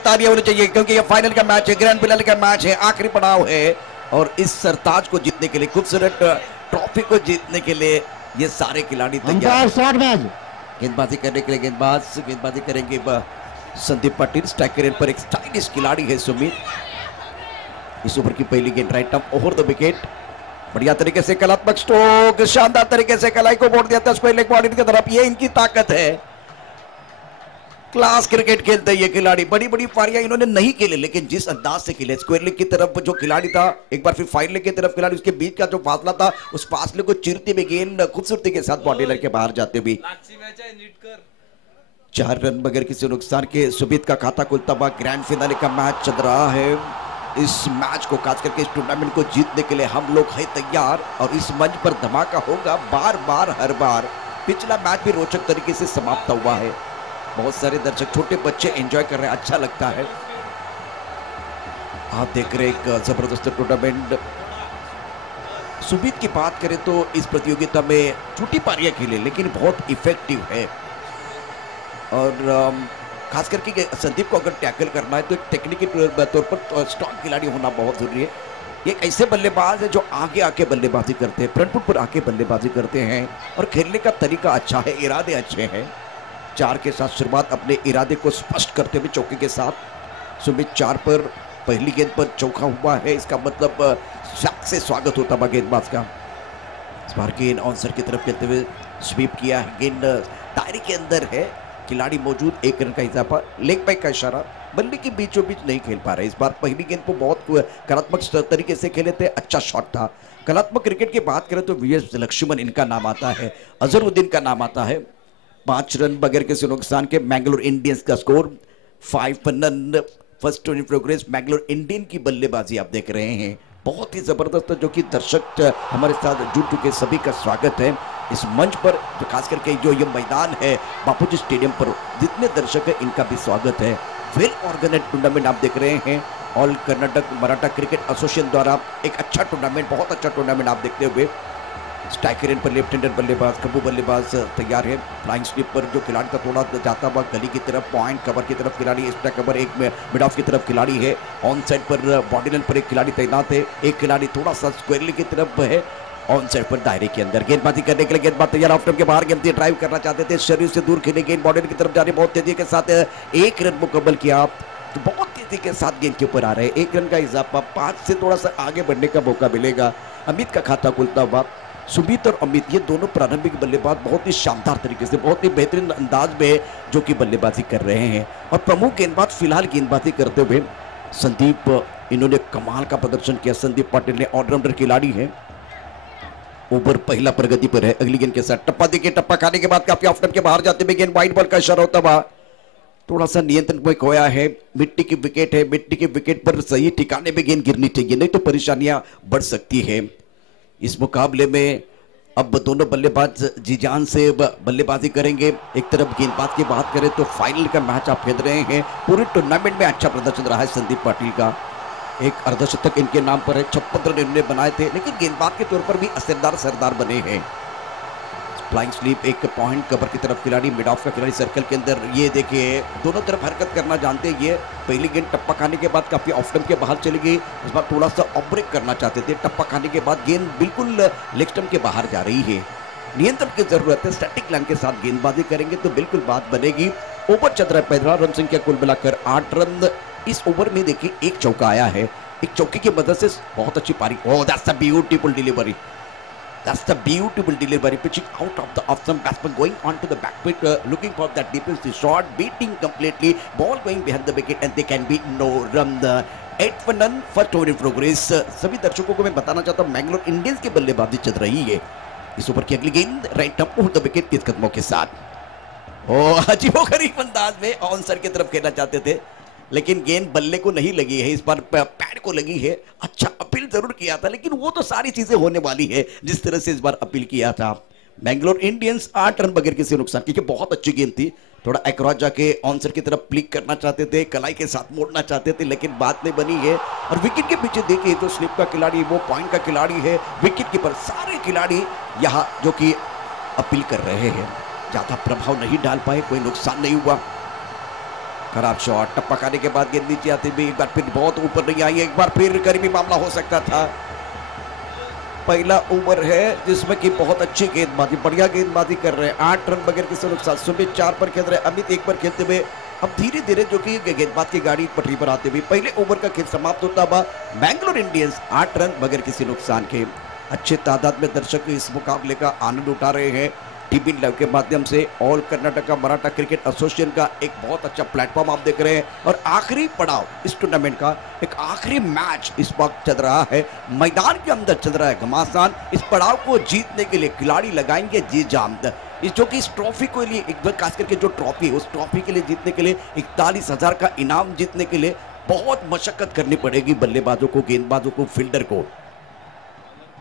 तालियां होनी चाहिए क्योंकि ये फाइनल का मैच है, ग्रैंड फिनाले का मैच है, आखिरी पड़ाव है और इस सरताज को जीतने के लिए, खूबसूरत ट्रॉफी को जीतने के लिए ये सारे खिलाड़ी तैयार हैं। गेंदबाजी करने के लिए गेंदबाजी करेंगे संदीप पाटिल। स्ट्राइकर पर एक स्टाइलिश खिलाड़ी है सुमित। इस ओवर की पहली गेंद right arm over the wicket, बढ़िया तरीके से कलात्मक स्ट्रोक, शानदार तरीके से कलाई को मोड़ दिया था स्क्वायर लेग बॉडी की तरफ। ये इनकी ताकत है, क्लास क्रिकेट खेलते हैं ये खिलाड़ी। बड़ी बड़ी पारियां इन्होंने नहीं खेले, लेकिन जिस अंदाज से खेले, स्क्वायर लेग की तरफ जो खिलाड़ी था, एक बार फिर फाइन लेग की तरफ खिलाड़ी, उसके बीच का जो फासला था, उस फासले को चीरते हुए गेंद खूबसूरती के साथ बॉडी लाइन के बाहर जाते हुए 4 रन बगैर किसी नुकसान के सुमित का खाता खुलता हुआ ग्रैंड फिनाले का मैच चल रहा है। इस मैच को, खास करके इस टूर्नामेंट को जीतने के लिए हम लोग हैं तैयार और इस मंच पर धमाका होगा बार बार हर बार। पिछला मैच भी रोचक तरीके से समाप्त हुआ है, बहुत सारे दर्शक, छोटे बच्चे एंजॉय कर रहे हैं, अच्छा लगता है। आप देख रहे एक जबरदस्त टूर्नामेंट। सुमित की बात करें तो इस प्रतियोगिता में छोटी पारियां खेले लेकिन बहुत इफेक्टिव है और खास करके संदीप को अगर टैकल करना है तो टेक्निकल तौर पर स्ट्रॉन्ग खिलाड़ी होना बहुत जरूरी है। ये एक ऐसे बल्लेबाज है जो आगे आके बल्लेबाजी करते हैं, फ्रंट फुट पर आके बल्लेबाजी करते हैं और खेलने का तरीका अच्छा है, इरादे अच्छे हैं। 4 के साथ शुरुआत, अपने इरादे को स्पष्ट करते हुए चौके के साथ सुमित 4 पर पहली गेंद पर चौका हुआ है, इसका मतलब शक से स्वागत होता है गेंदबाज का। इस बार गेंद ऑनसर की तरफ खेलते हुए स्वीप किया है, गेंद दायरे के अंदर है, खिलाड़ी मौजूद, 1 रन का इजाफा, लेग बैक का इशारा, बल्ले के बीचों बीच नहीं खेल पा रहे। इस बार पहली गेंद को बहुत कलात्मक तरीके से खेले थे, अच्छा शॉट था। कलात्मक क्रिकेट की बात करें तो वीएस लक्ष्मण इनका नाम आता है, अजहरुद्दीन का नाम आता है। 5 रन बगैर किसी नुकसान के मैंगलोर इंडियंस का score 5 run. First in progress Mangalore Indian की बल्लेबाजी आप देख रहे हैं, बहुत ही जबरदस्त, जो कि दर्शक हमारे साथ जुड़ चुके सभी का स्वागत है इस मंच पर। जो खास करके जो ये मैदान है बापूजी स्टेडियम पर, जितने दर्शक है इनका भी स्वागत है। वेल ऑर्गेनाइज्ड टूर्नामेंट आप देख रहे हैं, all Karnataka Maratha cricket association द्वारा एक अच्छा टूर्नामेंट, बहुत अच्छा टूर्नामेंट आप देखते हुए। स्ट्राइकर पर लेफ्ट हैंडर बल्लेबाज, कब्बू बल्लेबाज तैयार है। फ्लाइंग स्लिप पर जो खिलाड़ी का थोड़ा जाता हुआ गली की तरफ, पॉइंट कवर की तरफ खिलाड़ी, एक्स्ट्रा कवर एक में मिड ऑफ की तरफ खिलाड़ी है। ऑन साइड पर बॉडी लाइन पर एक खिलाड़ी तैनात है, एक खिलाड़ी थोड़ा सा स्क्वायर की तरफ है। ऑन साइड पर दायरे के अंदर गेंदबाजी करने के लिए गेंदबाज तैयार, ऑफ के बाहर गेंद ड्राइव करना चाहते थे, शरीर से दूर खेले, गेंद बॉडी की तरफ जा रही, बहुत तेजी के साथ 1 रन मुकम्मल किया, तो बहुत तेजी के साथ गेंद के ऊपर आ रहे हैं। 1 रन का इजाफा, 5 से थोड़ा सा आगे बढ़ने का मौका मिलेगा। अमित का खाता खुलता हुआ, सुमित और अमित ये दोनों प्रारंभिक बल्लेबाज बहुत ही शानदार तरीके से, बहुत ही बेहतरीन अंदाज में जो कि बल्लेबाजी कर रहे हैं। और प्रमुख गेंदबाज फिलहाल गेंदबाजी करते हुए संदीप, इन्होंने कमाल का प्रदर्शन किया। संदीप पाटिल ने ऑलराउंडर खिलाड़ी है, ओवर पहला प्रगति पर है। अगली गेंद के साथ टप्पा देखिए, टप्पा खाने के बाद काफी ऑफ स्टंप के बाहर जाते हुए गेंद वाइड बॉल का इशारा होता हुआ थोड़ा सा नियंत्रण में खोया है। मिट्टी की विकेट है, मिट्टी की विकेट पर सही ठिकाने पे गेंद गिरनी चाहिए, नहीं तो परेशानियां बढ़ सकती है। इस मुकाबले में अब दोनों बल्लेबाज जी जान से बल्लेबाजी करेंगे। एक तरफ गेंदबाज की बात करें तो फाइनल का मैच आप खेल रहे हैं, पूरे टूर्नामेंट में अच्छा प्रदर्शन रहा है संदीप पाटिल का, एक अर्धशतक इनके नाम पर है, 56 रन इन्होंने बनाए थे, लेकिन गेंदबाज के तौर पर भी असरदार सरदार बने हैं। फ्लाइंग स्लीप एक पॉइंट कवर की तरफ खिलाड़ी, मिड ऑफ का खिलाड़ी सर्कल के अंदर, ये देखिए दोनों तरफ हरकत करना जानते हैं। ये पहली गेंद टप्पा खाने के बाद काफी ऑफ स्टंप के बाहर चली गई, इस बार थोड़ा सा ऑफ ब्रेक करना चाहते थे, टप्पा खाने के बाद गेंद बिल्कुल लेग स्टंप के बाहर जा रही है। नियंत्रण की जरूरत है, स्टैटिक लाइन के साथ गेंदबाजी करेंगे तो बिल्कुल बात बनेगी। ओवर चल रहा है, 15 रन संख्या कुल मिलाकर 8 रन। इस ओवर में देखिए एक चौका आया है, एक चौके की मदद से बहुत अच्छी पारी। Oh that's a beautiful delivery, that's the beautiful delivery, pitching out of the off stump, batsman going on to the back foot, looking for that defensive shot, beating completely, ball going behind the wicket and they can be no run. 8 run first over in progress। सभी दर्शकों को मैं बताना चाहता हूँ Mangalore Indians की बल्लेबाजी चल रही है। इस ओवर की अगली गेंद right up over the wicket, तेज कदमों के साथ। ओह अजीबोगरीब अंदाज में ऑन साइड की तरफ खेलना चाहते थे, लेकिन गेंद बल्ले को नहीं लगी है, इस बार पैड को लगी है। अच्छा अपील जरूर किया था, लेकिन वो तो सारी चीजें होने वाली है जिस तरह से इस बार अपील किया था। मैंगलोर इंडियंस 8 रन बगैर किसी नुकसान, क्योंकि बहुत अच्छी गेंद थी, थोड़ा अक्रॉस जाके ऑनसर की तरफ प्लिक करना चाहते थे, कलाई के साथ मोड़ना चाहते थे, लेकिन बात नहीं बनी है। और विकेट के पीछे देखिए जो स्लिप का खिलाड़ी, वो पॉइंट का खिलाड़ी है, विकेट कीपर, सारे खिलाड़ी यहाँ जो कि अपील कर रहे हैं, ज्यादा प्रभाव नहीं डाल पाए, कोई नुकसान नहीं हुआ। खराब शॉट, टप्पा खाने के बाद गेंद नीचे आती हुई एक बार फिर बहुत ऊपर नहीं आई, एक बार फिर करीबी मामला हो सकता था। पहला ओवर है जिसमें कि बहुत अच्छी गेंदबाजी, बढ़िया गेंदबाजी कर रहे हैं। 8 रन बगैर किसी नुकसान। सुमित 4 पर खेल रहे हैं, अमित 1 पर खेलते हुए अब धीरे धीरे जो कि गेंदबाज की गाड़ी पटरी पर आते हुए पहले ओवर का खेल समाप्त होता हुआ। बैंगलोर इंडियंस 8 रन बगैर किसी नुकसान के। अच्छे तादाद में दर्शक इस मुकाबले का आनंद उठा रहे हैं। टीवी लाइव के माध्यम से all Karnataka Maratha cricket association का एक बहुत अच्छा प्लेटफॉर्म आप देख रहे हैं। और आखिरी पड़ाव इस टूर्नामेंट का, एक आखिरी मैच इस वक्त चल रहा है, मैदान के अंदर चल रहा है घमासान। इस पड़ाव को जीतने के लिए खिलाड़ी लगाएंगे जी जान। इस जो कि इस ट्रॉफी को लिए एक खास करके जो ट्रॉफी है उस ट्रॉफी के लिए जीतने के लिए 41,000 का इनाम जीतने के लिए बहुत मशक्कत करनी पड़ेगी बल्लेबाजों को, गेंदबाजों को, फील्डर को।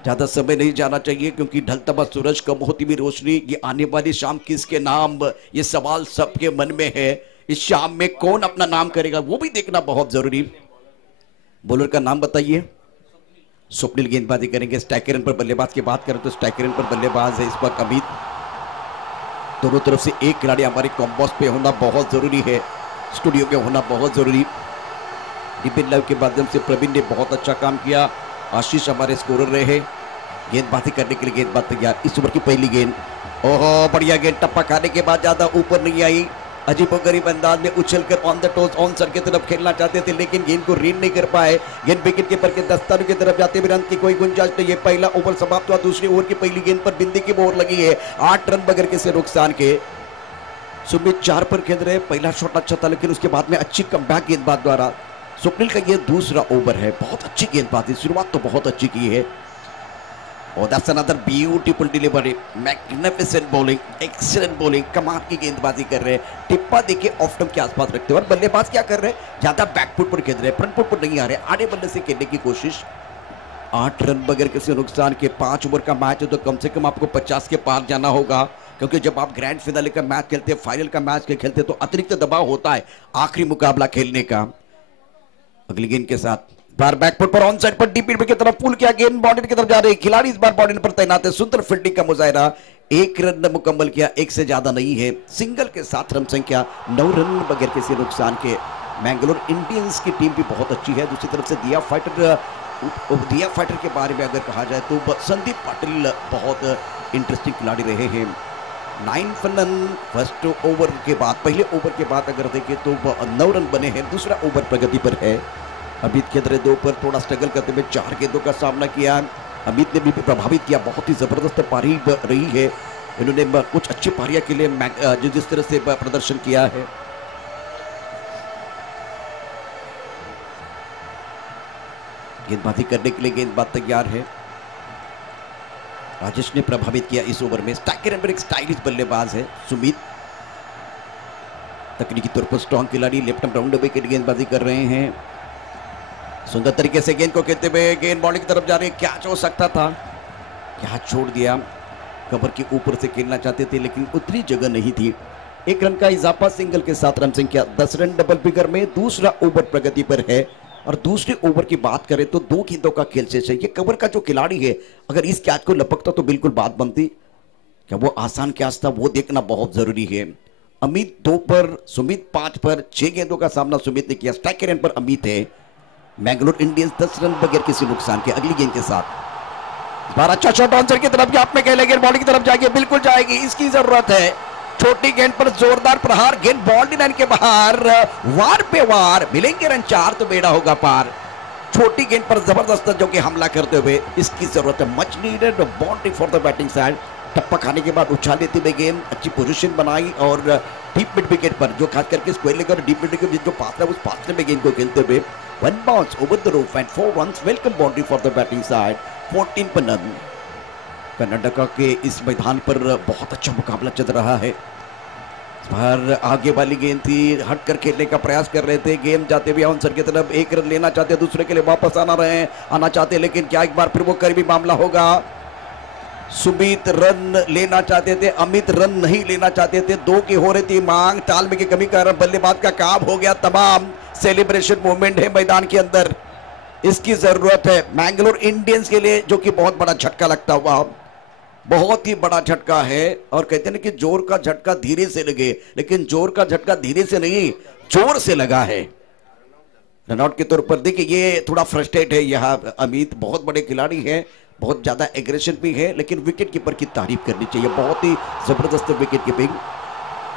ज्यादा समय नहीं जाना चाहिए क्योंकि ढलता हुआ सूरज, कम होती हुई रोशनी, ये आने वाली शाम किसके नाम, ये सवाल सबके मन में है। इस शाम में कौन अपना नाम करेगा वो भी देखना बहुत जरूरी। बॉलर का नाम बताइए। स्वप्निल गेंदबाजी करेंगे। स्ट्राइकर पर बल्लेबाज की बात करें तो स्ट्राइकर पर बल्लेबाज है इस वक्त अमित। दोनों तरफ से एक खिलाड़ी हमारे कॉम्बोस पे होना बहुत जरूरी है, स्टूडियो में होना बहुत जरूरी। टीवी लाइव के माध्यम से प्रवीण ने बहुत अच्छा काम किया। आशीष हमारे स्कोरर रहे। गेंदबाजी करने के लिए गेंदबाज तैयार। इस ओवर की पहली गेंद, ओहो बढ़िया गेंद, टप्पा खाने के बाद ज्यादा ऊपर नहीं आई। अजीबोगरीब अंदाज में उछलकर ऑन द टोस ऑन सर की तरफ खेलना चाहते थे लेकिन गेंद को रीड नहीं कर पाए। गेंद विकेट कीपर के दस्तानों की तरफ जाते हुए रन की कोई गुंजाइश नहीं है। पहला ओवर समाप्त हुआ। दूसरी ओवर की पहली गेंद पर बिंदी की मोहर लगी है। 8 रन बगैर किसी नुकसान के। सुमित 4 पर खेल रहे। पहला शॉट अच्छा था लेकिन उसके बाद में अच्छी कमबैक गेंदबाज द्वारा। स्वप्निल का ये दूसरा ओवर है। बहुत अच्छी गेंदबाजी, शुरुआत तो बहुत अच्छी की है। और that's another beautiful delivery, magnificent bowling, excellent bowling, कमाल की गेंदबाजी कर रहे हैं। टिप्पा देखिए ऑफ स्टंप के आसपास रखते हैं और बल्लेबाज क्या कर रहे हैं, ज्यादा बैकफुट पर खेल रहे हैं, फ्रंट फुट पर नहीं आ रहे, आड़े बल्ले से खेलने की कोशिश। 8 रन बगैर किसी नुकसान के। 5 ओवर का मैच है तो कम से कम आपको 50 के पार जाना होगा क्योंकि जब आप ग्रैंड फिनाले का मैच खेलते हैं, फाइनल का मैच खेलते हैं तो अतिरिक्त दबाव होता है आखिरी मुकाबला खेलने का। अगली गेंद के साथ बार बैकफुट पर ऑन साइड पर डीप मिड की तरफ पुल किया, गेंद बाउंड्री की तरफ जा रही है। खिलाड़ी इस बार बाउंड्री पर तैनात है। सुंदर फील्डिंग का मुजाहरा। 1 रन मुकम्मल किया, 1 से ज्यादा नहीं है। सिंगल के साथ रन संख्या 9 रन बगैर किसी नुकसान के। मैंगलोर इंडियंस की टीम भी बहुत अच्छी है। दूसरी तरफ से दिया फाइटर के बारे में अगर कहा जाए तो संदीप पाटिल बहुत इंटरेस्टिंग खिलाड़ी रहे हैं। 9 रन फर्स्ट ओवर के बाद, पहले ओवर के बाद अगर देखें तो 9 रन बने हैं। दूसरा ओवर प्रगति पर है। अमित के 2 पर थोड़ा स्ट्रगल करते हुए 4 गेंदों का सामना किया। अमित ने भी प्रभावित किया, बहुत ही जबरदस्त पारी रही है। इन्होंने कुछ अच्छी पारियां के लिए जिस तरह से प्रदर्शन किया है। गेंदबाजी करने के लिए गेंदबाज तैयार है। राजेश ने प्रभावित किया इस ओवर में। स्ट्राइकर पर एक स्टाइलिश बल्लेबाज है सुमित, तकनीकी तौर पर स्ट्रॉन्ग खिलाड़ी, लेफ्ट आर्म राउंड विकेट गेंदबाजी कर रहे हैं। सुंदर तरीके से गेंद को खेलते हुए गेंद बॉलिंग की तरफ जा रही है। क्या हो सकता था, क्या छोड़ दिया। कवर के ऊपर से खेलना चाहते थे लेकिन उतनी जगह नहीं थी। 1 रन का इजाफा सिंगल के साथ रन संख्या 10 रन डबल फिगर में। दूसरा ओवर प्रगति पर है और दूसरे ओवर की बात करें तो 2 गेंदों का खेल शेष है। ये कवर का जो खिलाड़ी है अगर इस कैच को लपकता तो बिल्कुल बात बनती। क्या वो आसान कैच था, वो देखना बहुत जरूरी है। अमित 2 पर, सुमित 5 पर। 6 गेंदों का सामना सुमित ने किया। स्ट्राइकर पर अमित है। मैंगलोर इंडियंस 10 रन बगैर किसी नुकसान के। अगली गेंद के साथ बार अच्छा शॉट आंसर की तरफ, आप में खेलेंगे बॉलिंग की तरफ जाएगी, बिल्कुल जाएगी, इसकी जरूरत है। छोटी गेंद पर जोरदार प्रहार, गेंद बाउंड्री लाइन के बाहर, वार पे वार, मिलेंगे रन 4 तो बेड़ा होगा पार। छोटी गेंद पर जबरदस्त जो कि हमला करते हुए, इसकी जरूरत है। Much needed boundary for the batting side. टप्पा खाने के बाद उछाल लेते हुए गेंद, अच्छी पोजीशन बनाई और डीप मिड विकेट पर जो खास करके स्क्वायर लेग और डीप मिड विकेट जो पास है उस पास में गेंद को खेलते हुए 1 bounce over the roof and 4 runs. Welcome boundary for the batting side. 14 पर रन। कर्नाटका के इस मैदान पर बहुत अच्छा मुकाबला चल रहा है। पर आगे वाली गेंद थी, हटकर खेलने का प्रयास कर रहे थे। गेंद जाते हुए आंसर की तरफ, 1 रन लेना चाहते, दूसरे के लिए वापस आना चाहते लेकिन क्या एक बार फिर वो करीबी मामला होगा। सुमित रन लेना चाहते थे, अमित रन नहीं लेना चाहते थे। 2 की हो रही थी मांग, तालमेल की कमी का कारण बल्लेबाज का काम हो गया तमाम। सेलिब्रेशन मूवमेंट है मैदान के अंदर, इसकी जरूरत है मैंगलोर इंडियंस के लिए, जो कि बहुत बड़ा झटका लगता हुआ, बहुत ही बड़ा झटका है। और कहते हैं कि जोर का झटका धीरे से लगे, लेकिन जोर का झटका धीरे से नहीं, जोर से लगा है। रनआउट के तौर पर देखिए ये थोड़ा फ्रस्ट्रेट है यहाँ अमित, बहुत बड़े खिलाड़ी हैं, बहुत ज्यादा एग्रेशन भी है, लेकिन विकेट कीपर की तारीफ करनी चाहिए, बहुत ही जबरदस्त विकेट कीपिंग।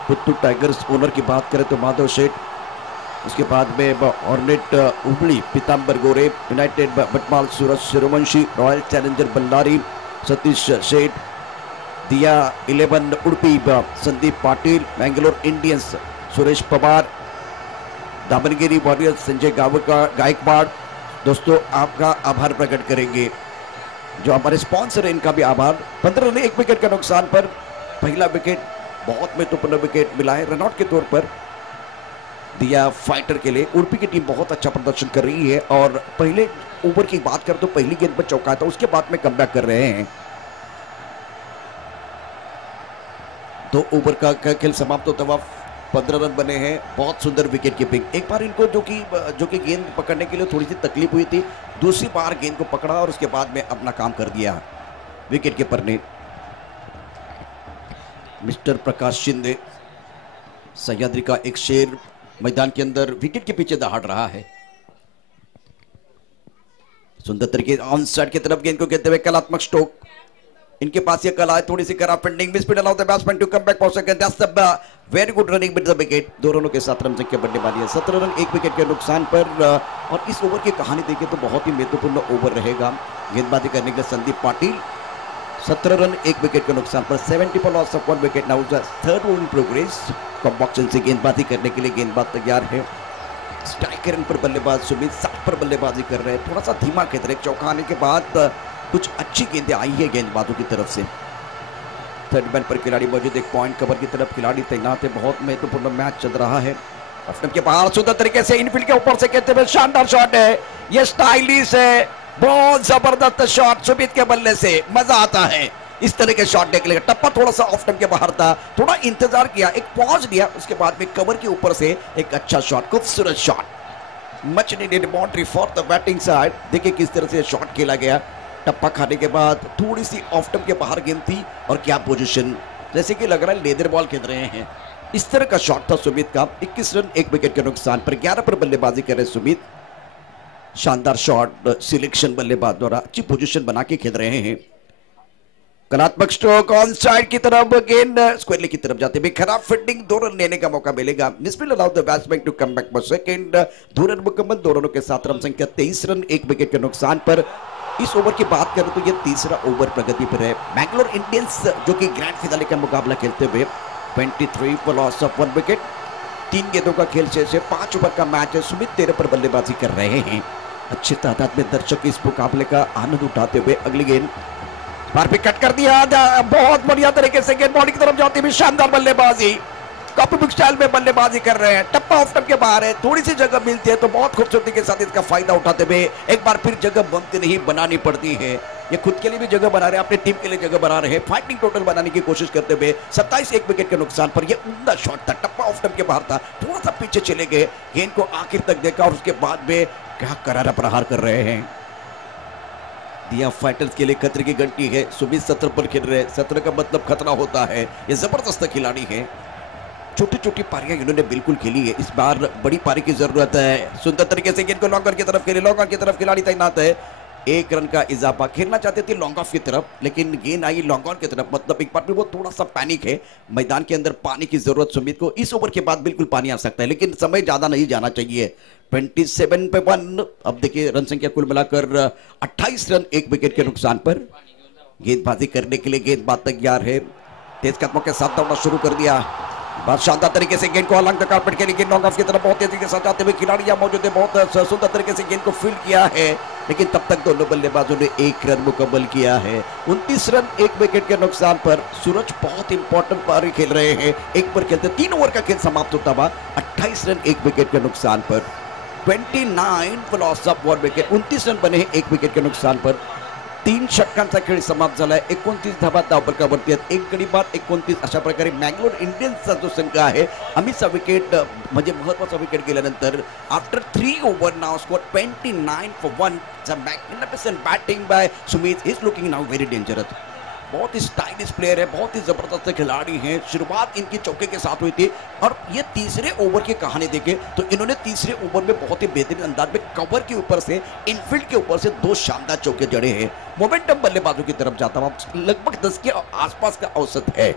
पुत्तू टाइगर्स ओनर की बात करें तो माधव शेठ, उसके बाद में ऑर्नेट उबली, पीताम्बर गोरे, यूनाइटेड बटमाल सूरज सूर्यवंशी, रॉयल चैलेंजर बल्लारी सतीश शेठ, दिया 11 उड़पी संदीप पाटिल, मैंगलोर इंडियंस सुरेश पवार, दामनगिरी वॉरियर्स संजय गायकवाड़। दोस्तों आपका आभार प्रकट करेंगे, जो हमारे स्पॉन्सर है इनका भी आभार। 15 रन 1 विकेट का नुकसान पर पहला विकेट, बहुत महत्वपूर्ण विकेट मिला है रनआउट के तौर पर दिया फाइटर के लिए। उड़पी की टीम बहुत अच्छा प्रदर्शन कर रही है और पहले ओवर की बात करें तो पहली गेंद पर चौका था, उसके बाद में कमबैक कर रहे हैं। 2 ओवर का खेल समाप्त होता हुआ 15 रन बने हैं, बहुत सुंदर विकेट कीपिंग। एक बार इनको जो कि गेंद पकड़ने के लिए थोड़ी सी तकलीफ हुई थी, दूसरी बार गेंद को पकड़ा और उसके बाद में अपना काम कर दिया विकेट कीपर ने। मिस्टर प्रकाश शिंदे, सह्याद्री का एक शेर, मैदान के अंदर विकेट के पीछे दहाड़ रहा है। सुंदर तरीके ऑन साइड की तरफ गेंद को खेलते हुए कलात्मक स्ट्रोक, इनके पास ये कला है, थोड़ी सी करा fielding, misfield allow the batsman to come back for second, that's the very good running with the wicket. 2 रनों के साथ रन संख्या बढ़ने वाली है, 17 रन 1 विकेट के नुकसान पर। और इस ओवर की कहानी देखिए तो बहुत ही महत्वपूर्ण ओवर रहेगा गेंदबाजी करने के लिए संदीप पाटिल। 17 रन 1 विकेट के नुकसान पर 70 पर loss of 1 wicket. Now the third over in progress. कॉम्बॉक्सन से गेंदबाजी करने के लिए गेंदबाज तैयार है। स्ट्राइकर इन पर बल्लेबाज सुमित 60 पर बल्लेबाजी कर रहे हैं, थोड़ा सा धीमा खेल रहे। चौका आने के बाद कुछ अच्छी गेंदें आई है गेंदबाजों की तरफ से। थर्ड मैन पर खिलाड़ी मौजूद, एक पॉइंट कवर की तरफ खिलाड़ी तैनात है, बहुत महत्वपूर्ण मैच चल रहा है। ऑफ के बाहर सुंदर तरीके से इनफील्ड के ऊपर से कहते हुए शानदार शॉट है, ये स्टाइलिश है, बहुत जबरदस्त शॉट सुमित के बल्ले से, मजा आता है इस तरह के शॉट देखने का। टप्पा थोड़ा सा ऑफ के बाहर था, थोड़ा इंतजार किया, एक पॉज लिया, उसके बाद में कवर के ऊपर से एक अच्छा शॉट, खूबसूरत shot, much needed boundary for the batting side. देखिए किस तरह से शॉट खेला गया। टप्पा खाने के बाद थोड़ी सी ऑफ के बाहर गेंद थी और क्या पोजीशन, जैसे कि लग रहा है लेदर बॉल खेल रहे हैं, इस तरह का शॉट था सुमित का। 21 रन 1 विकेट के नुकसान पर 11 पर बल्लेबाजी कर रहे सुमित। शानदार शॉट सिलेक्शन बल्लेबाज द्वारा, अच्छी पोजीशन बना के खेल रहे हैं। कलात्मक स्ट्रोक ऑन साइड की तरफ, गेंद स्क्वायरली की तरफ जाते हुए खराब फील्डिंग, 2 रन लेने का मौका मिलेगा। Misfield allow the batsman to come back for second. 2 run मुकम्मल, 2 रनों के साथ रन संख्या 23 रन 1 विकेट के नुकसान पर। इस ओवर की बात करें तो यह तीसरा ओवर प्रगति पर है। मैंगलोर इंडियंस जो कि ग्रैंड फिनाले का मुकाबला खेलते हुए 23 फॉर लॉस ऑफ 1 विकेट, 3 गेंदों का खेल शेष है, 5 ओवर का मैच है। सुमित 13 पर बल्लेबाजी कर रहे हैं। अच्छी तादाद में दर्शक इस मुकाबले का आनंद उठाते हुए अगली गेंद बार पे कट कर दिया, बहुत बढ़िया तरीके से गेंद बॉडी की तरफ जाती हुई शानदार बल्लेबाजी, कॉपी बुक स्टाइल में बल्लेबाजी कर रहे हैं। टप्पा ऑफ टप के बाहर है, थोड़ी सी जगह मिलती है तो बहुत खूबसूरती के साथ इसका फायदा उठाते हुए एक बार फिर जगह बनती नहीं, बनानी पड़ती है। ये खुद के लिए भी जगह बना रहे हैं, अपनी टीम के लिए जगह बना रहे हैं, फाइटिंग टोटल बनाने की कोशिश करते हुए। 27 1 विकेट के नुकसान पर यह उम्दा शॉट था, टप्पा ऑफ टप के बाहर था, थोड़ा सा पीछे चले गए, गेंद को आखिर तक देखा और उसके बाद में क्या करारा प्रहार कर रहे हैं। दिया फाइटर्स के लिए खतरे की घंटी है, सुमित 17 पर खेल रहे हैं, 17 का मतलब खतरा होता है। ये जबरदस्त खिलाड़ी है, छोटी छोटी पारियां इन्होंने बिल्कुल खेली है, इस बार बड़ी पारी की जरूरत है। सुंदर तरीके से गेंद को लॉन्ग ऑन की तरफ खेले, लॉन्ग ऑन की तरफ खिलाड़ी तैनात है। 1 रन का इजाफा, खेलना चाहते थे लॉन्ग ऑफ की तरफ लेकिन गेंद आई लॉन्ग ऑन की तरफ, मतलब एक बार वो थोड़ा सा पैनिक है। मैदान के अंदर पानी की जरूरत सुमित को, इस ओवर के बाद बिल्कुल पानी आ सकता है लेकिन समय ज्यादा नहीं जाना चाहिए। 27 पे 1। अब देखिए रन संख्या कुल मिलाकर 28 रन 1 विकेट के नुकसान पर। गेंदबाजी करने के लिए गेंदबाज तैयार है, तेज कदमों के साथ दौड़ना शुरू कर दिया। बहुत शानदार तरीके से गेंद को अलग द कारपेट के लिए लॉन्ग ऑफ की तरफ बहुत तेजी के साथ जाते हुए खिलाड़ी यहाँ मौजूद है, बहुत सुंदर तरीके से गेंद को फील्ड किया है लेकिन तब तक दोनों बल्लेबाजों ने 1 रन मुकम्मल किया है। 29 रन 1 विकेट के नुकसान पर। सूरज बहुत इंपॉर्टेंट पारी खेल रहे हैं, 1 पर खेलते 3 ओवर का खेल समाप्त होता हुआ 28 रन 1 विकेट के नुकसान पर। 29 for loss of 1 wicket, 29 run बने हैं 1 विकेट के नुकसान पर। 3 षटकांचा खेळ समाप्त झालाय, 29 धावा धावफलकावरती आहेत, 1 गडी बाद 29। अशा प्रकारे मँगलोर इंडियन्सचा जो संघ आहे अमितचा विकेट म्हणजे महत्त्वाचा विकेट गेल्यानंतर आफ्टर 3 ओव्हर नाव score 29 for 1. The magnificent batting by Sumit is looking now very dangerous. बहुत ही स्टाइलिश प्लेयर है, बहुत ही जबरदस्त खिलाड़ी हैं। शुरुआत इनकी चौके के साथ हुई थी और ये तीसरे ओवर की कहानी देखें तो इन्होंने तीसरे ओवर में बहुत ही बेहतरीन अंदाज में कवर के ऊपर से, इनफील्ड के ऊपर से 2 शानदार चौके जड़े हैं। मोमेंटम बल्लेबाजों की तरफ जाता हुआ लगभग 10 के आसपास का औसत है।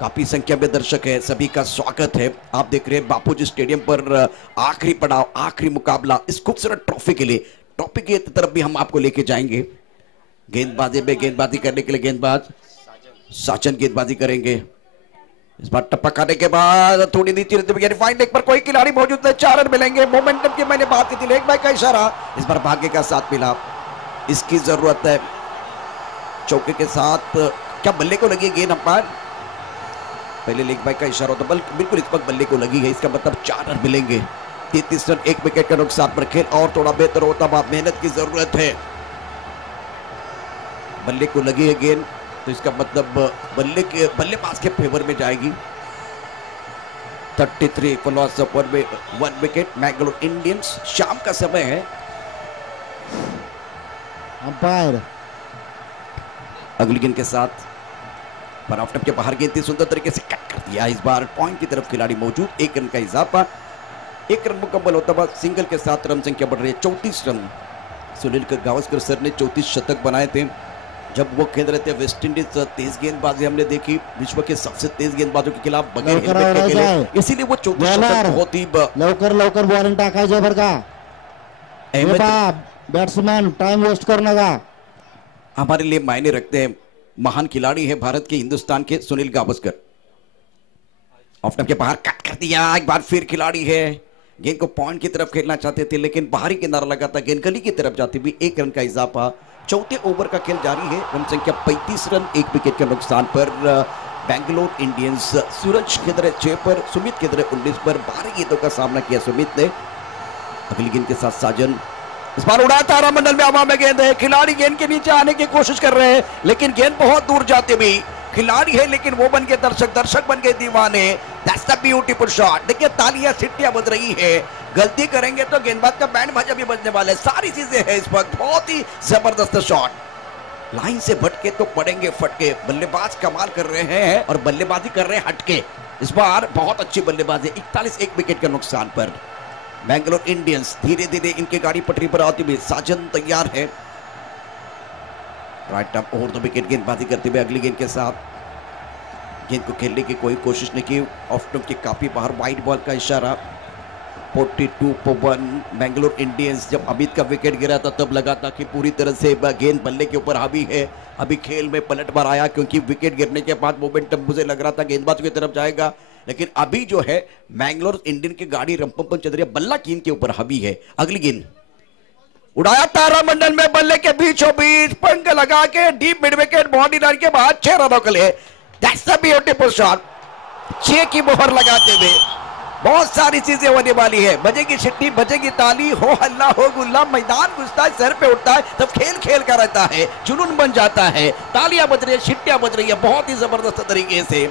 काफी संख्या में दर्शक है, सभी का स्वागत है। आप देख रहे हैं बापूजी स्टेडियम पर आखिरी पड़ाव, आखिरी मुकाबला इस खूबसूरत ट्रॉफी के लिए। ट्रॉफी की तरफ भी हम आपको लेके जाएंगे। गेंदबाजी में गेंदबाजी करने के लिए गेंदबाज साजन गेंदबाजी करेंगे। इस बार टप्पा खाने के बाद थोड़ी नीचे फाइन लेग पर कोई खिलाड़ी मौजूद नहीं, 4 रन मिलेंगे। मोमेंटम की मैंने बात की थी, लेग बाई का इशारा, इस बार भाग्य का साथ मिला, इसकी जरूरत है। चौके के साथ क्या बल्ले को लगी गेंद? अंपायर पहले लेग बाई का इशारा होता, बिल्कुल इस वक्त बल्ले को लगी है, इसका मतलब 4 रन मिलेंगे। 33 रन, 1 विकेट का नुकसान पर खेल और थोड़ा बेहतर होता, मेहनत की जरूरत है। बल्ले को लगी है गेंद तो इसका मतलब बल्लेबाज के फेवर में जाएगी। 33 for loss of 1 wicket. Mangalore Indians, शाम का समय है। अंपायर अगली गेंद के साथ पर ऑफ के बाहर गेंद सुंदर तरीके से कट कर दिया। इस बार पॉइंट की तरफ खिलाड़ी मौजूद, 1 रन का इजाफा, 1 रन मुकम्मल होता हुआ सिंगल के साथ रन संख्या बढ़ रही है 34 रन। सुनील गावस्कर सर ने 34 शतक बनाए थे जब वो खेल रहे थे वेस्ट इंडीज। तेज गेंदबाजी हमने देखी, विश्व के सबसे तेज गेंदबाजों के खिलाफ बगैर हेलमेट के खेले, इसीलिए वो 34 शतक बहुत ही लवकर बॉलिंग टाकायचं बरं का बैट्समैन, टाइम वेस्ट करना का हमारे लिए मायने रखते हैं। महान खिलाड़ी है भारत के, हिंदुस्तान के सुनील गावस्कर। ऑफ के बाहर कट कर दिया, एक बार फिर खिलाड़ी है, गेंद को पॉइंट की तरफ खेलना चाहते थे लेकिन बाहरी किनारा लगा था, गेंद गली की तरफ जाती हुई 1 रन का इजाफा। चौथे ओवर का खेल जारी है, रन संख्या 35 रन, 1 विकेट के नुकसान पर बैंगलोर इंडियंस। सूरज खेल रहे 6 पर, सुमित खेल रहे 19 पर। भारी गेंदों का सामना किया सुमित ने। अगली गेंद के साथ साजन, इस बार उड़ा तारामंडल में हवा में गेंद है, खिलाड़ी गेंद के नीचे आने की कोशिश कर रहे हैं लेकिन गेंद बहुत दूर जाते हुए, खिलाड़ी है लेकिन वो बन गए दर्शक बन गए दीवाने। That's the beautiful shot. देखिए तालियां सिट्टियां बज रही है, गलती करेंगे तो गेंदबाज का बैंड बाजा भी बजने वाला है। सारी चीजें हैं इस वक्त, बहुत ही जबरदस्त शॉट। लाइन से भटके तो पड़ेंगे फटके। बल्लेबाज कमाल कर रहे हैं और बल्लेबाजी कर रहे हैं हटके। इस बार बहुत अच्छी बल्लेबाजी, 41, 1 विकेट के नुकसान पर। बैंगलोर इंडियंस धीरे धीरे इनकी गाड़ी पटरी पर आती हुई, साजन तैयार है। राइट अप और 2 विकेट गेंदबाजी करते हुए अगली गेंद के साथ गेंद को खेलने की कोई कोशिश नहीं की। ऑफ स्टंप के काफी बाहर, वाइड बॉल का इशारा। 42 पर 1 बैंगलोर इंडियंस। जब अमित का विकेट गिरा था तब लगा था कि पूरी तरह से गेंद बल्ले के ऊपर हावी है। अभी खेल में पलटवार आया क्योंकि विकेट गिरने के बाद मोमेंटम मुझे लग रहा था गेंदबाज की तरफ जाएगा, लेकिन अभी जो है मैंगलोर इंडियन की गाड़ी रंपम चल रही है, बल्ला गेंद के ऊपर हावी है। अगली गेंद उड़ाया तारामंडल में, बल्ले के बीचों बीच पंख लगा के deep mid wicket body line के बाद 6 रनों के लिए। That's the beautiful shot. 6 की मोहर लगाते हुए बहुत सारी चीजें होने वाली है। बजेगी छिट्टी, बजेगी ताली, हो हल्ला हो गुल्ला, मैदान घुसता है, सर पे उठता है, तब खेल खेल का रहता है, जुनून बन जाता है। तालियां बज रही है, छिट्टियां बज रही है बहुत ही जबरदस्त तरीके से,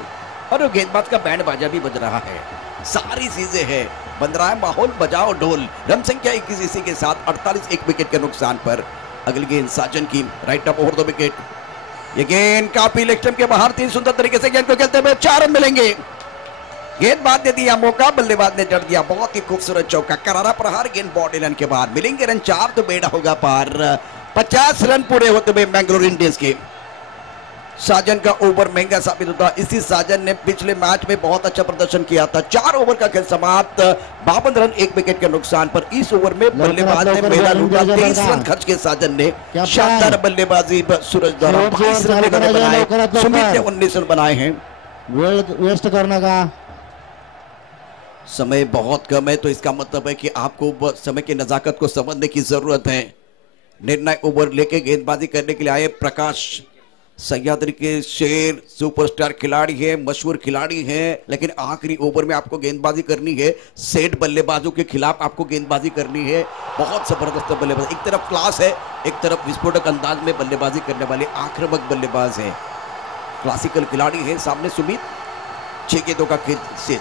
और वो गेंदबाज का बैंड बाजा भी बज रहा है। सारी चीजें हैं, बन रहा है माहौल, बजाओ ढोल। रन संख्या 21 इसी के साथ 48, 1 विकेट के नुकसान पर। अगली गेंद साजन की, राइट अप ओवर 2 विकेट। ये गेंद काफी लेग स्टंप के बाहर थी, सुंदर तरीके से गेंद को खेलते हुए 4 रन मिलेंगे। गेंदबाज ने दिया मौका, बल्लेबाज ने जड़ दिया। बहुत ही खूबसूरत चौका, करारा प्रहार, गेंद बॉडी लाइन के बाद मिलेंगे रन 4 तो बेड़ा होगा पार। 50 रन पूरे होते हुए बैंगलोर इंडियंस के। साजन का ओवर महंगा साबित होता। इसी साजन ने पिछले मैच में बहुत अच्छा प्रदर्शन किया था। 4 ओवर का खेल समाप्त, 52 रन, 1 विकेट के नुकसान पर। इस ओवर में बल्लेबाज ने मेला लूटा, 23 रन खर्च के साजन ने। शानदार बल्लेबाजी सूरज द्वारा 22 रन बनाए, सुमित ने 19 रन बनाए हैं। वेस्ट करने का समय बहुत कम है तो इसका मतलब है कि आपको समय की नजाकत को समझने की जरूरत है। निर्णय ओवर लेके गेंदबाजी करने के लिए आए प्रकाश सह्याद्री के शेर, सुपरस्टार खिलाड़ी है, मशहूर खिलाड़ी है, लेकिन आखिरी ओवर में आपको गेंदबाजी करनी है। सेठ बल्लेबाजों के खिलाफ आपको गेंदबाजी करनी है। बहुत जबरदस्त बल्लेबाज, एक तरफ क्लास है, एक तरफ विस्फोटक अंदाज में बल्लेबाजी करने वाले आक्रामक बल्लेबाज है, क्लासिकल खिलाड़ी है। सामने सुमित, 6 गेंदों का खेल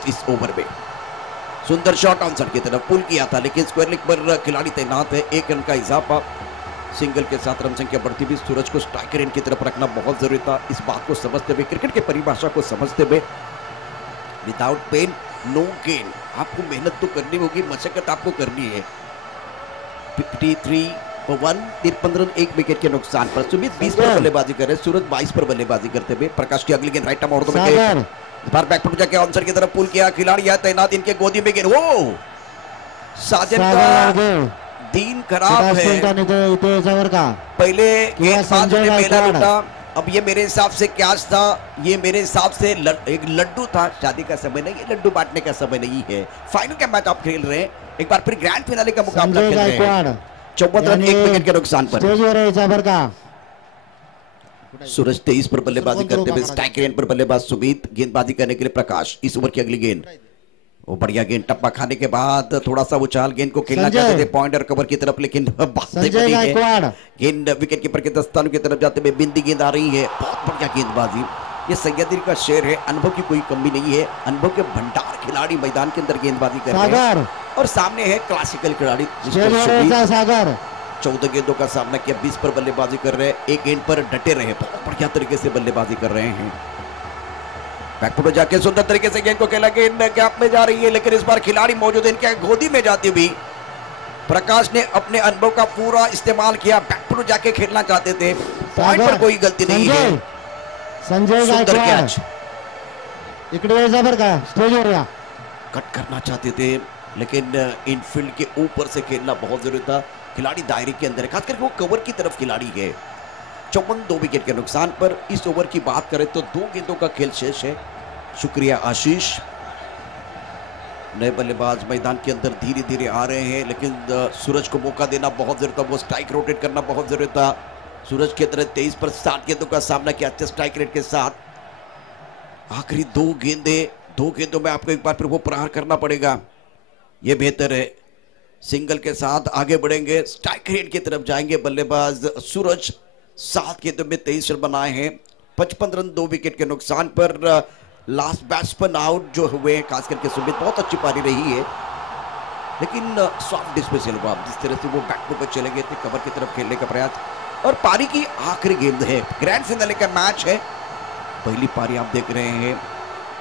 इस ओवर में। सुंदर शॉट आंसर की तरफ पुल किया था लेकिन स्क्वायर लेग पर खिलाड़ी तैनात है। 1 रन का इजाफा। सिंगल के साथ रन संख्या बढ़ती हुई, सूरज को स्ट्राइकर एंड की तरफ रखना बहुत जरूरी था। इस बात को समझते हुए, क्रिकेट की परिभाषा को समझते हुए, विदाउट पेन नो गेन, आपको मेहनत तो करनी होगी, मशक्कत आपको करनी है। 53 for 1, 53 रन, 1 विकेट के नुकसान पर। सुमित 20 पर बल्लेबाजी कर रहे, सूरज 22 पर बल्लेबाजी करते हुए। प्रकाश की अगली गेंद राइट आर्म और सागर बार बैकफुट जाके आंसर की तरफ पुल किया, खिलाड़ी यहां तैनात, इनके गोदी में गेंद, वो साजन का दिन खराब है। इथे याच्यावर का पहले किंवा गेंदबाज ने संजय पहला गायकवाड। लूटा, अब ये मेरे हिसाब से कैच था, ये मेरे हिसाब से एक लड्डू था। शादी का समय नहीं है, लड्डू बांटने का समय नहीं है। फाइनल का मैच आप खेल रहे हैं, एक बार फिर ग्रैंड फिनाले का मुकाबला संजय खेल रहे हैं। गायकवाड 54 रन, 1 विकेट के नुकसान पर। स्टेजवर आहे याच्यावर का सूरज 23 पर बल्लेबाजी करते हुए, स्ट्राइक रेंज पर बल्लेबाज सुमित, गेंदबाजी करने के लिए प्रकाश। इस ओवर की अगली गेंद, वो बढ़िया गेंद, टप्पा खाने के बाद थोड़ा सा उछाल, गेंद को खेलना संजय। चाहते थे पॉइंट और कवर की तरफ, लेकिन बात संजय बनी है। गायकवाड गेंद विकेट कीपर के दस्तानों की तरफ जाते हुए बिंदी गेंद आ रही है, बहुत बढ़िया गेंदबाजी। ये सैयदरी का शेर है, अनुभव की कोई कमी नहीं है, अनुभव के भंडार खिलाड़ी मैदान के अंदर गेंदबाजी कर रहे हैं। सागर और सामने है क्लासिकल खिलाड़ी स्टेजवर आहे सागर 14 गेंदों का सामना किया, 20 पर बल्लेबाजी कर रहे हैं, एक गेंद पर डटे रहे, बहुत बढ़िया तरीके से बल्लेबाजी कर रहे हैं। बैकफुट जाके सुंदर तरीके से गेंद को खेला, गेंद गैप में जा रही है, लेकिन इस बार खिलाड़ी मौजूद है, इनके गोदी में जाती हुई प्रकाश ने अपने अनुभव का पूरा इस्तेमाल किया, बैकफुट जाके खेलना चाहते थे, पॉइंट पर कोई गलती नहीं है। संजय सुंदर गायकवाड कैच, इकडे यायचा बरं का स्टेजवर या कट करना चाहते थे, लेकिन इनफील्ड के ऊपर से खेलना बहुत जरूरी था। खिलाड़ी दायरे के अंदर है, खासकर वो कवर की तरफ खिलाड़ी है। 54, 2 विकेट के नुकसान पर। इस ओवर की बात करें तो 2 गेंदों का खेल शेष है। शुक्रिया आशीष। नए बल्लेबाज मैदान के अंदर धीरे धीरे आ रहे हैं, लेकिन सूरज को मौका देना बहुत जरूरी था, वो स्ट्राइक रोटेट करना बहुत जरूरी था। सूरज के अंदर 23 पर 60 गेंदों का सामना किया, अच्छे स्ट्राइक रेट के साथ। आखिरी 2 गेंदों में आपको एक बार फिर वो प्रहार करना पड़ेगा, ये बेहतर है। सिंगल के साथ आगे बढ़ेंगे, स्ट्राइक रेट की तरफ जाएंगे बल्लेबाज सूरज। 7 गेंदों में 23 रन बनाए हैं, 55 रन, 2 विकेट के नुकसान पर। लास्ट बैट्समैन आउट जो हुए, खास करके सुमित, बहुत अच्छी पारी रही है, लेकिन सॉफ्ट डिस्पेशल हुआ। जिस तरह से वो बैकफुट पर चले गए थे, कवर की तरफ खेलने का प्रयास, और पारी की आखिरी गेंद है, ग्रैंड फिनाले का मैच है। पहली पारी आप देख रहे हैं,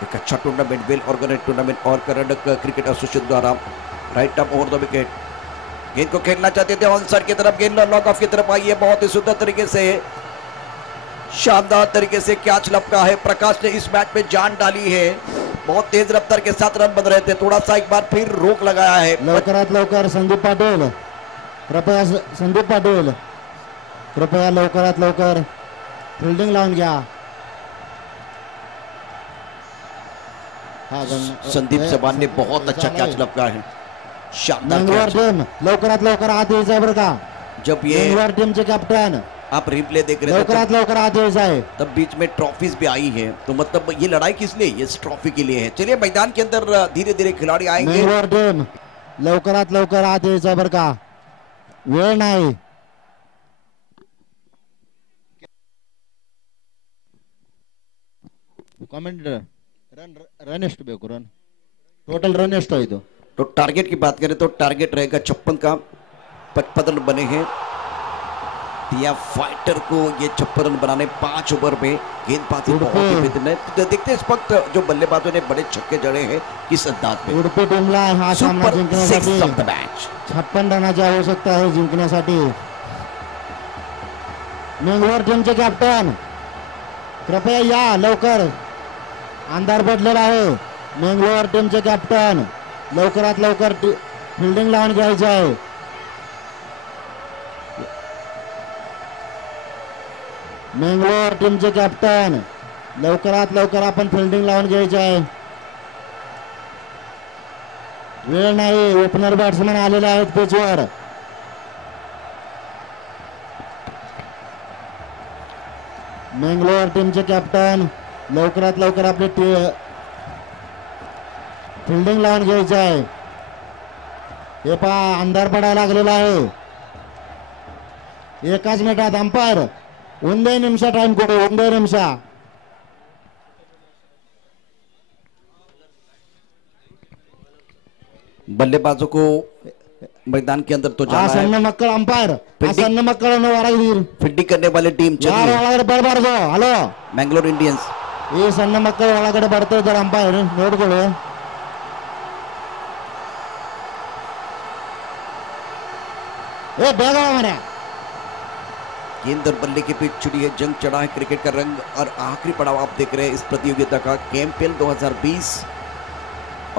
एक अच्छा टूर्नामेंट, वेल ऑर्गेनाइज टूर्नामेंट और कर्नाटक क्रिकेट एसोसिएशन द्वारा। Right arm over the wicket, गेंद को खेलना चाहते थे ऑन साइड की तरफ, गेंद लॉक ऑफ की तरफ आई है, बहुत ही सुंदर तरीके से, शानदार तरीके से कैच लपका है। प्रकाश ने इस मैच में जान डाली है, बहुत तेज रफ्तार के साथ रन बन रहे थे, थोड़ा सा एक बार फिर रोक लगाया है। लवकरात लवकर संदीप पाटील, कृपया संदीप पाटील, कृपया लवकरात लवकर फिल्डिंग लावून घ्या। संदीप चौहान ने बहुत अच्छा कैच लपका है, शानदार मंगळवार कैच। टीम लवकरात लवकर आत यायचं बरं का, जब ये मंगळवार टीमचे कॅप्टन आप रिप्ले देख रहे थे लवकरात लवकर आत यायचं आहे। तब बीच में ट्रॉफीज भी आई है, तो मतलब ये लड़ाई किस लिए, ये ट्रॉफी के लिए है। चलिए मैदान के अंदर धीरे धीरे खिलाड़ी आएंगे। मंगळवार टीम लवकरात लवकर आत यायचं बरं का, वेळ नाही। कमेंट रन ಎಷ್ಟು ಬೇಕು रन टोटल रन ಎಷ್ಟು ಆಯ್ತು? तो टारगेट की बात करें तो टारगेट रहेगा 56 का, 55 रन बने हैं। दिया फाइटर को ये 56 रन बनाने 5 ओवर में, गेंदबाजी बहुत ही बेहतरीन है। तो देखते हैं इस वक्त जो बल्लेबाजों ने बड़े छक्के जड़े हैं किस अंदाज में। उडुपी टीमला हा सामना सुपर जिंकण्यासाठी 6 ऑफ द मैच, 56 रनाची आवश्यकता आहे जिंकण्यासाठी। मंगळवार टीमचे कॅप्टन कृपया या लवकर, अंधार पडलेला आहे। मंगळवार टीमचे कॅप्टन लवकरात लवकर फिल्डिंग लावून घ्यायची आहे। मंगळवार टीमचे कॅप्टन लवकरात लवकर आपण फिल्डिंग लावून घ्यायची आहे, वेळ नाही। ओपनर बॅट्समन आलेले आहेत पिचवर। मंगळवार टीमचे कॅप्टन लवकरात लवकर आपली फिल्डिंग लावून घ्यायची आहे। हे पहा अंधार पडायला लागलेला आहे, एकाच मिनिटात अंपायर ಒಂದೇ ನಿಮಿಷ ಟೈಮ್ ಕೊಡಿ, ಒಂದೇ ನಿಮಿಷ। बल्लेबाजों को मैदान के अंदर तो जाना है। सन्न मक्कल अंपायर सन्न मक्कल ಹೊರಗಿದ್ದೀರಿ फील्डिंग करने वाले टीम ಯಾರು ಒಳಗಡೆ ಬರಬಾರ್ದು ಹಲೋ मैंगलोर इंडियंस ಈ ಸಣ್ಣ ಮಕ್ಕಳು ಒಳಗಡೆ ಬರ್ತಾ ಇದ್ದಾರೆ ಅಂಪಾಯರ್ ನೋಡ್ಕೊಳ್ಳಿ ಬೇಗ ಮನೆ गेंद और बल्ले के बीच छुड़ी है जंग चढ़ा है क्रिकेट का रंग और आखिरी पड़ाव आप देख रहे हैं इस प्रतियोगिता का kmpl 2020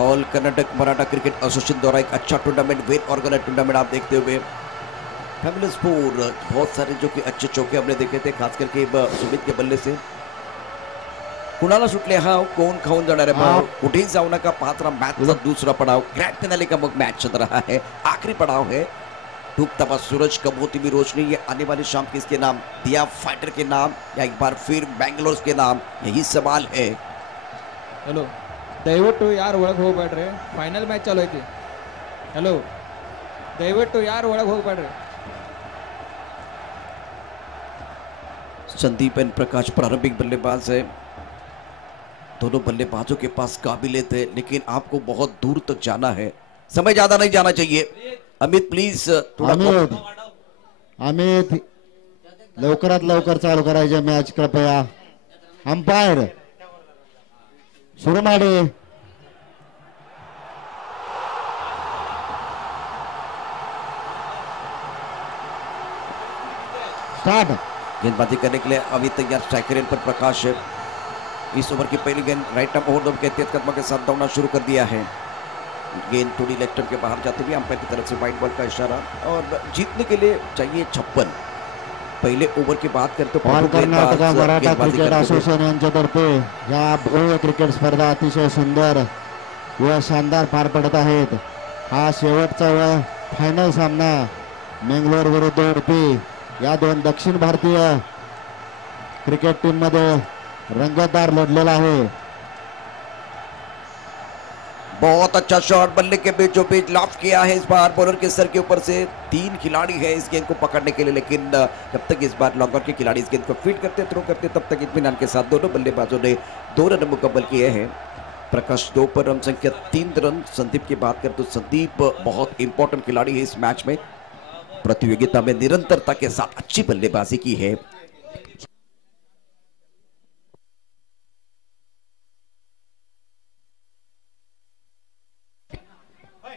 all Karnataka Maratha cricket association द्वारा एक अच्छा टूर्नामेंट वेल ऑर्गेनाइज टूर्नामेंट आप देखते हुए फैबुलस फोर बहुत सारे जो कि अच्छे चौके हमने देखे थे खास करके सुमित के बल्ले से कुणाला सुटले हा कोण खाऊन जाणार आहे भाव कुठे जाऊन का पात्रा मैच का दूसरा पड़ाव ग्रैंड फिनाले का मैच चल रहा है आखिरी पड़ाव है डूबता हुआ सूरज कब होती भी रोशनी ये आने वाली शाम किसके नाम दिया फाइटर के नाम या एक बार फिर बैंगलोर के नाम यही सवाल है। हेलो ದಯವಿಟ್ಟು ಯಾರು ಒಳಗೆ ಹೋಗಬೇಡ್ರಿ ಫೈನಲ್ ಮ್ಯಾಚ್ ಚಾಲು ಐತಿ हेलो ದಯವಿಟ್ಟು ಯಾರು ಒಳಗೆ ಹೋಗಬೇಡ್ರಿ संदीप एन प्रकाश प्रारंभिक बल्लेबाज है दोनों बल्लेबाजों के पास काबिलियत है लेकिन आपको बहुत दूर तक जाना है समय ज्यादा नहीं जाना चाहिए। अमित प्लीज थोड़ा अमित लवकरात लवकर चालू करायचे मॅच कृपया अंपायर सुरू ಮಾಡಿ स्टार्ट गेंदबाजी करने के लिए अभी तैयार स्ट्राइकर पर प्रकाश है इस ओवर की पहली गेंद राइट आर्म ओवर के तेज कदमों के साथ दौड़ना शुरू कर दिया है गेंद थोड़ी लेग स्टंप के बाहर जाते हुए अंपायर की तरफ से वाइड बॉल का इशारा और जीतने के लिए चाहिए 56 पहले ओवर की बात करते all Karnataka Maratha cricket association यांच्यातर्फे या भव्य क्रिकेट स्पर्धा अतिशय सुंदर व शानदार पार पडत आहेत। हा शेवटचा फायनल सामना मंगलोर विरुद्ध उडुपी या दोन दक्षिण भारतीय क्रिकेट टीम मध्ये रंगतदार लढलेला आहे। बहुत अच्छा शॉट बल्ले के बीचों बीच लॉफ्ट किया है इस बार बॉलर के सर के ऊपर से 3 खिलाड़ी है इस गेंद को पकड़ने के लिए लेकिन जब तक इस बार लॉन्गर के खिलाड़ी इस गेंद को फील्ड करते थ्रो करते तब तक इत्मीनान के साथ दोनों बल्लेबाजों ने 2 रन मुकम्मल किए हैं। प्रकाश 2 पर रन संख्या 3 रन। संदीप की बात करें तो संदीप बहुत इंपॉर्टेंट खिलाड़ी है इस मैच में प्रतियोगिता में निरंतरता के साथ अच्छी बल्लेबाजी की है।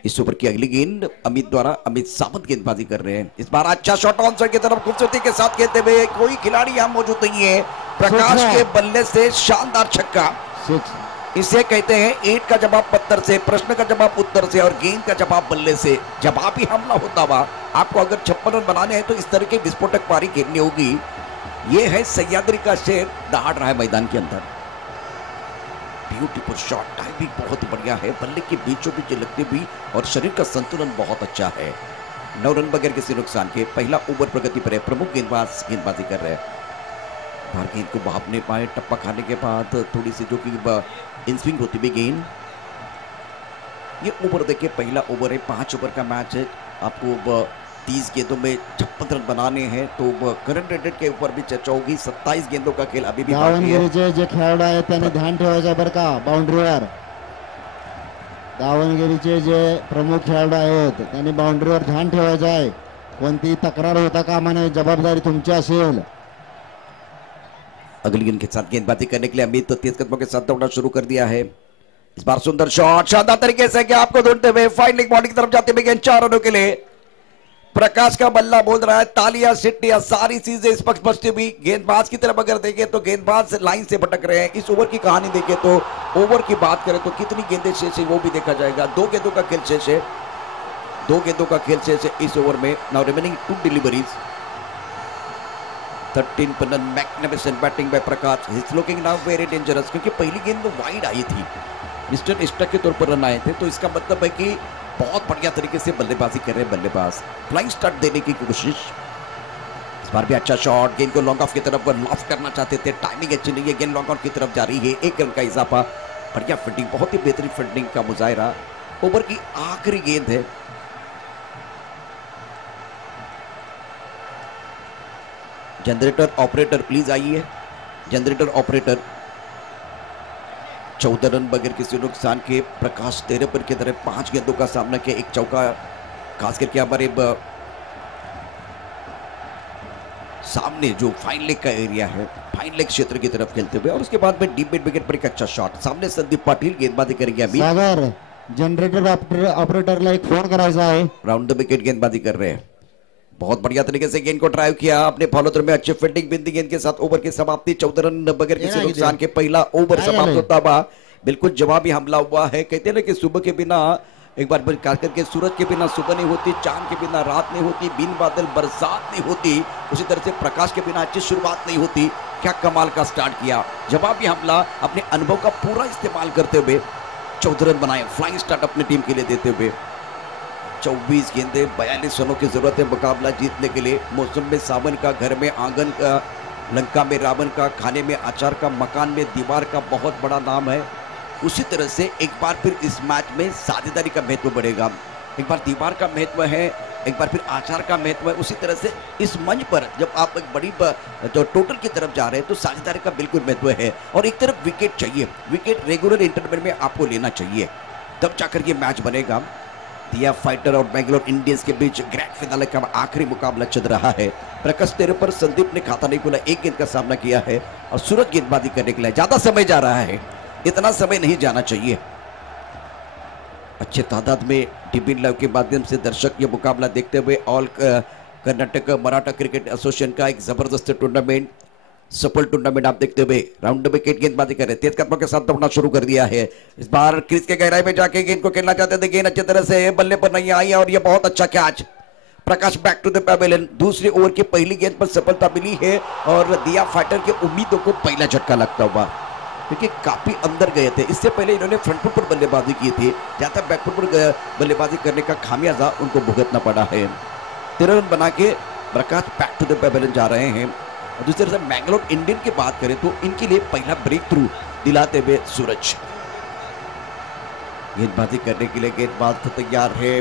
इस ओवर की अगली गेंद अमित द्वारा अमित सावंत गेंदबाजी कर रहे हैं इस बार अच्छा शॉट ऑन साइड की तरफ खूबसूरती के साथ खेलते हुए कोई खिलाड़ी यहां मौजूद नहीं है प्रकाश के बल्ले से शानदार छक्का इसे कहते हैं ईंट का जवाब पत्थर से प्रश्न का जवाब उत्तर से और गेंद का जवाब बल्ले से जवाबी हमला होता हुआ आपको अगर 56 रन बनाने हैं तो इस तरह की विस्फोटक पारी खेलनी होगी। ये है सह्याद्री का शेर दहाड़ रहा है मैदान के अंदर। ब्यूटीफुल शॉट टाइमिंग बहुत ही बढ़िया है बल्ले के बीचों बीच लगते भी और शरीर का संतुलन बहुत अच्छा है। 9 रन बगैर किसी नुकसान के पहला ओवर प्रगति पर है प्रमुख गेंदबाज गेंदबाजी कर रहे हैं बाहर गेंद को भापने पाए टप्पा खाने के बाद थोड़ी सी जो कि इनस्विंग होती भी गेंद। ये ओवर देखिए पहला ओवर है 5 ओवर का मैच है आपको 30 गेंदों में 56 रन बनाने हैं तो करंट रेटेड के ऊपर भी चर्चा होगी। 27 गेंदों का खेल अभी भी बाकी है। दावणगिरीचे जे खेळाडू आहेत त्यांनी ध्यान ठेवायचं बरं का बाउंड्रीवर दावणगिरीचे जे प्रमुख खेळाडू आहेत त्यांनी बाउंड्रीवर ध्यान ठेवायचं आहे कोणती तक्रार होता कामा नये जबाबदारी तुमची असेल। अगली गेंद के साथ गेंदबाजी करने के लिए अमित तेज कदमों के साथ दौड़ना शुरू कर दिया है। इस बार सुंदर शॉट शानदार तरीके से आपको ढूंढते हुए फाइनलिंग बॉडी की तरफ जाते हुए गेंद 4 रनों के लिए प्रकाश का बल्ला बोल रहा है तालियां सिट्टियां सारी चीजें स्पष्ट बचती हुई। गेंदबाज की तरफ अगर देखें तो गेंदबाज लाइन से भटक रहे हैं। इस ओवर की कहानी देखें तो ओवर की बात करें तो कितनी गेंदें शेष है वो भी देखा जाएगा। 2 गेंदों का खेल शेष है 2 गेंदों का खेल शेष है इस ओवर में। नाउ रिमेनिंग 2 डिलीवरीज 13 पर run magnificent batting bye Prakash is looking now very dangerous क्योंकि पहली गेंद तो वाइड आई थी मिस्टर स्टक के तौर पर रन आए थे तो इसका मतलब है कि बहुत बढ़िया तरीके से बल्लेबाजी कर रहे हैं बल्लेबाज फ्लाइंग स्टार्ट देने की कोशिश। इस बार भी अच्छा शॉट गेंद को लॉन्ग ऑफ की तरफ लॉफ्ट करना चाहते थे टाइमिंग अच्छी नहीं है गेंद लॉन्ग ऑफ की तरफ जा रही है 1 रन का इजाफा बढ़िया फील्डिंग बहुत ही बेहतरीन फील्डिंग का मुजाहिरा। ओवर की आखिरी गेंद है जनरेटर ऑपरेटर प्लीज आइए जनरेटर ऑपरेटर। 14 रन बगैर किसी नुकसान के प्रकाश 13 पर की तरफ 5 गेंदों का सामना किया 1 चौका खास करके हमारे सामने जो फाइन लेग का एरिया है, फाइन लेग क्षेत्र की तरफ खेलते हुए, और उसके बाद में डीप मिड विकेट पर एक अच्छा शॉट। सामने संदीप पाटिल गेंदबाजी करेंगे अभी। सागर जनरेटर ऑपरेटरला एक फोन करायचा आहे। राउंड द विकेट गेंदबाजी कर रहे हैं। बहुत बढ़िया तरीके से गेंद को ड्राइव किया अपने फॉलो थ्रू में, अच्छे फील्डिंग बिंदी गेंद के साथ ओवर की समाप्ति। 14 रन बगैर किसी नुकसान के पहला ओवर समाप्त होता हुआ। बिल्कुल जवाबी हमला हुआ है। कहते हैं ना कि सुबह के बिना, एक बार खास करके सूरज के बिना सुबह नहीं होती, चांद के बिना रात नहीं होती, बिन बादल बरसात नहीं होती, उसी तरह से प्रकाश के बिना अच्छी शुरुआत नहीं होती। क्या कमाल का स्टार्ट किया, जवाबी हमला अपने अनुभव का पूरा इस्तेमाल करते हुए 14 रन बनाए, फ्लाइंग स्टार्ट अपनी टीम के लिए देते हुए। 24 गेंदे 42 रनों की जरूरत है मुकाबला जीतने के लिए। मौसम में सावन का, घर में आंगन का, लंका में रावण का, खाने में अचार का, मकान में दीवार का बहुत बड़ा नाम है। उसी तरह से एक बार फिर इस मैच में साझेदारी का महत्व बढ़ेगा। एक बार दीवार का महत्व है, एक बार फिर आचार का महत्व है। उसी तरह से इस मंच पर जब आप एक बड़ी जो टोटल की तरफ जा रहे हैं तो साझेदारी का बिल्कुल महत्व है। और एक तरफ विकेट चाहिए, विकेट रेगुलर इंटरवल में आपको लेना चाहिए, तब जाकर ये मैच बनेगा। दिया फाइटर और बेंगलोर इंडियंस के बीच ग्रैंड फिनाले का आखिरी मुकाबला चल रहा है। प्रकाश तेरे पर संदीप ने खाता नहीं खोला, एक गेंद का सामना किया है और सूरज गेंदबाजी करने के लिए। ज्यादा समय जा रहा है, इतना समय नहीं जाना चाहिए। अच्छे तादाद में टीवी लाइव के माध्यम से दर्शक ये मुकाबला देखते हुए all Karnataka Maratha cricket association का एक जबरदस्त टूर्नामेंट, सफल टूर्नामेंट आप देखते हुए राउंड विकेट गेंदबाजी कर रहे हैं। तेज कदमों के साथ दौड़ना शुरू कर दिया है। इस बार क्रीज के गहराई में जाके गेंद को खेलना चाहते थे, गेंद अच्छी तरह से बल्ले पर नहीं आई और ये बहुत अच्छा catch. Prakash back to the pavilion. दूसरे ओवर की पहली गेंद पर सफलता मिली है और दिया फाइटर के उम्मीदों को पहला झटका लगता हुआ, क्योंकि काफी अंदर गए थे। इससे पहले इन्होंने फ्रंट फुट पर बल्लेबाजी की थी, ज्यादा बैक फुट पर बल्लेबाजी करने का खामियाजा उनको भुगतना पड़ा है। 13 रन बना के प्रकाश बैक टू द पैवेलियन जा रहे हैं। और दूसरी तरफ मैंगलोर इंडियन की बात करें तो इनके लिए पहला ब्रेक थ्रू दिलाते हुए सूरज गेंदबाजी करने के लिए गेंदबाज तैयार है।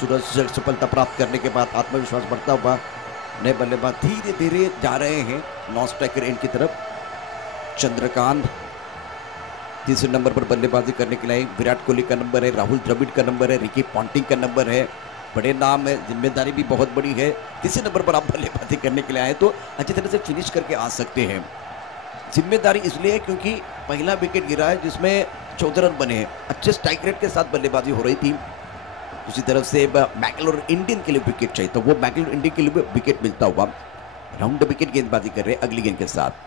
सूरज सफलता प्राप्त करने के बाद आत्मविश्वास बढ़ता हुआ नए बल्लेबाज धीरे धीरे जा रहे हैं नॉन स्ट्राइकर एंड की तरफ। चंद्रकांत तीसरे नंबर पर बल्लेबाजी करने के लिए। विराट कोहली का नंबर है, राहुल द्रविड़ का नंबर है, रिकी पॉन्टिंग का नंबर है। बड़े नाम है, जिम्मेदारी भी बहुत बड़ी है। तीसरे नंबर पर आप बल्लेबाजी करने के लिए आए तो अच्छी तरह से फिनिश करके आ सकते हैं। जिम्मेदारी इसलिए है क्योंकि पहला विकेट गिरा है जिसमें 14 रन बने हैं। अच्छे स्ट्राइक रेट के साथ बल्लेबाजी हो रही थी। उसी तरफ से मैंगलोर इंडियन के लिए विकेट चाहिए तो वो मैंगलोर इंडियन के लिए विकेट मिलता हुआ राउंड विकेट गेंदबाजी कर रहे हैं अगली गेंद के साथ।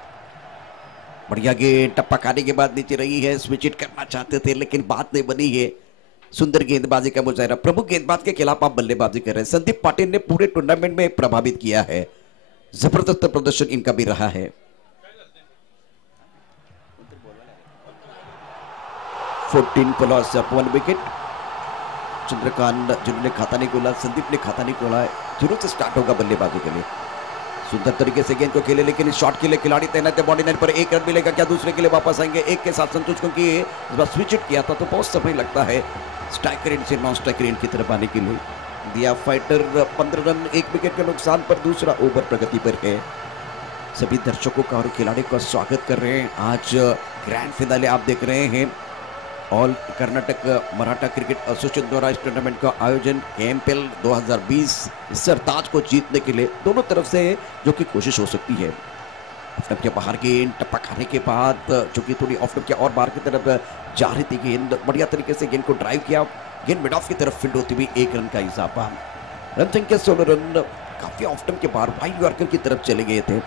बढ़िया गेंद टप्पा खाने के बाद नीचे रही है। स्विच हिट करना चाहते थे लेकिन बात नहीं बनी है। सुंदर गेंदबाजी का मुजाहरा, प्रमुख गेंदबाज के खिलाफ आप बल्लेबाजी कर रहे हैं। संदीप पाटिल ने पूरे टूर्नामेंट में प्रभावित किया है, जबरदस्त प्रदर्शन इनका भी रहा है। 14 प्लस 1 विकेट। चंद्रकांत जिन्होंने खाता नहीं खोला, संदीप ने खाता नहीं खोला है। शुरू से स्टार्ट होगा बल्लेबाजी के लिए। सुंदर तरीके से गेंद को खेले लेकिन इस शॉट के लिए खिलाड़ी तैनात है। बॉडी लाइन पर 1 रन मिलेगा क्या? दूसरे के लिए वापस आएंगे। एक के साथ संतोष, क्योंकि इस बार स्विच हिट किया था तो बहुत समय लगता है स्ट्राइकर एंड से नॉन स्ट्राइकर एंड की तरफ आने के लिए। दिया फाइटर 15 रन 1 विकेट के नुकसान पर दूसरा ओवर प्रगति पर है। सभी दर्शकों का और खिलाड़ियों का स्वागत कर रहे हैं। आज ग्रैंड फिनाले आप देख रहे हैं। All Karnataka Maratha cricket association द्वारा इस टूर्नामेंट का आयोजन KMPL 2020 सरताज को जीतने के लिए दोनों तरफ से जो कि कोशिश हो सकती है। ऑफ के बाहर गेंद टप्पा खाने के बाद जो कि थोड़ी ऑफ के और बाहर की तरफ जा रही थी गेंद, बढ़िया तरीके से गेंद को ड्राइव किया। गेंद मिड ऑफ की तरफ फील्ड होती हुई 1 रन का इजाफा। रन संख्या 16 रन। काफी ऑफ के बाहर वाइड यॉर्कर की तरफ चले गए थे।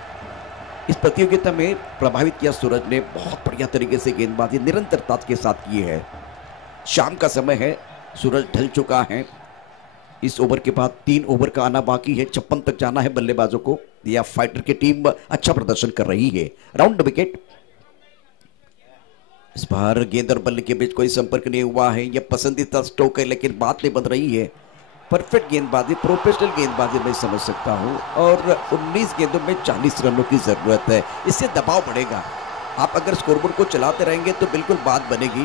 इस प्रतियोगिता में प्रभावित किया सूरज ने। बहुत बढ़िया तरीके से गेंदबाजी निरंतरता के साथ की है। शाम का समय है, सूरज ढल चुका है। इस ओवर के बाद 3 ओवर का आना बाकी है। 56 तक जाना है बल्लेबाजों को। या फाइटर की टीम अच्छा प्रदर्शन कर रही है। Round wicket. इस बार गेंद और बल्ले के बीच कोई संपर्क नहीं हुआ है। यह पसंदीदा स्ट्रोक है लेकिन बात नहीं बन रही है। परफेक्ट गेंदबाजी, प्रोफेशनल गेंदबाजी मैं समझ सकता हूं। और 19 गेंदों में 40 रनों की जरूरत है। इससे दबाव बढ़ेगा। आप अगर स्कोरबोर्ड को चलाते रहेंगे तो बिल्कुल बात बनेगी।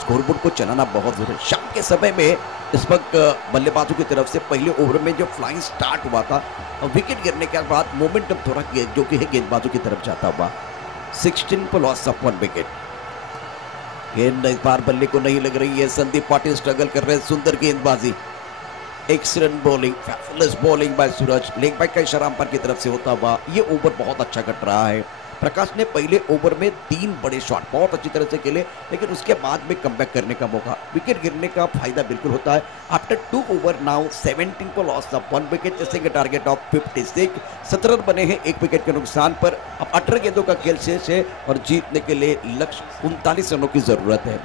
स्कोरबोर्ड को चलाना बहुत जरूरी है। शाम के समय में इस वक्त बल्लेबाजों की तरफ से पहले ओवर में जो फ्लाइंग स्टार्ट हुआ था और विकेट गिरने के बाद मोमेंटम थोड़ा जो कि है गेंदबाजों की तरफ जाता हुआ। 16 पर लॉस ऑफ 1 विकेट। गेंद इस बार बल्ले को नहीं लग रही है। संदीप पाटिल स्ट्रगल कर रहे हैं। सुंदर गेंदबाजी, excellent bowling, fabulous bowling bye सूरज। लेग बाइक का इशारा अंपायर की तरफ से होता हुआ ये ओवर बहुत अच्छा कट रहा है। प्रकाश ने पहले ओवर में 3 बड़े शॉट बहुत अच्छी तरह से खेले, लेकिन उसके बाद में कमबैक करने का मौका, विकेट गिरने का फायदा बिल्कुल होता है। आफ्टर 2 ओवर नाउ 17 को loss of 1 wicket, chasing target of 56। 17 run बने हैं 1 विकेट के नुकसान पर। अब 18 गेंदों का खेल शेष है और जीतने के लिए लक्ष्य 39 रनों की जरूरत है।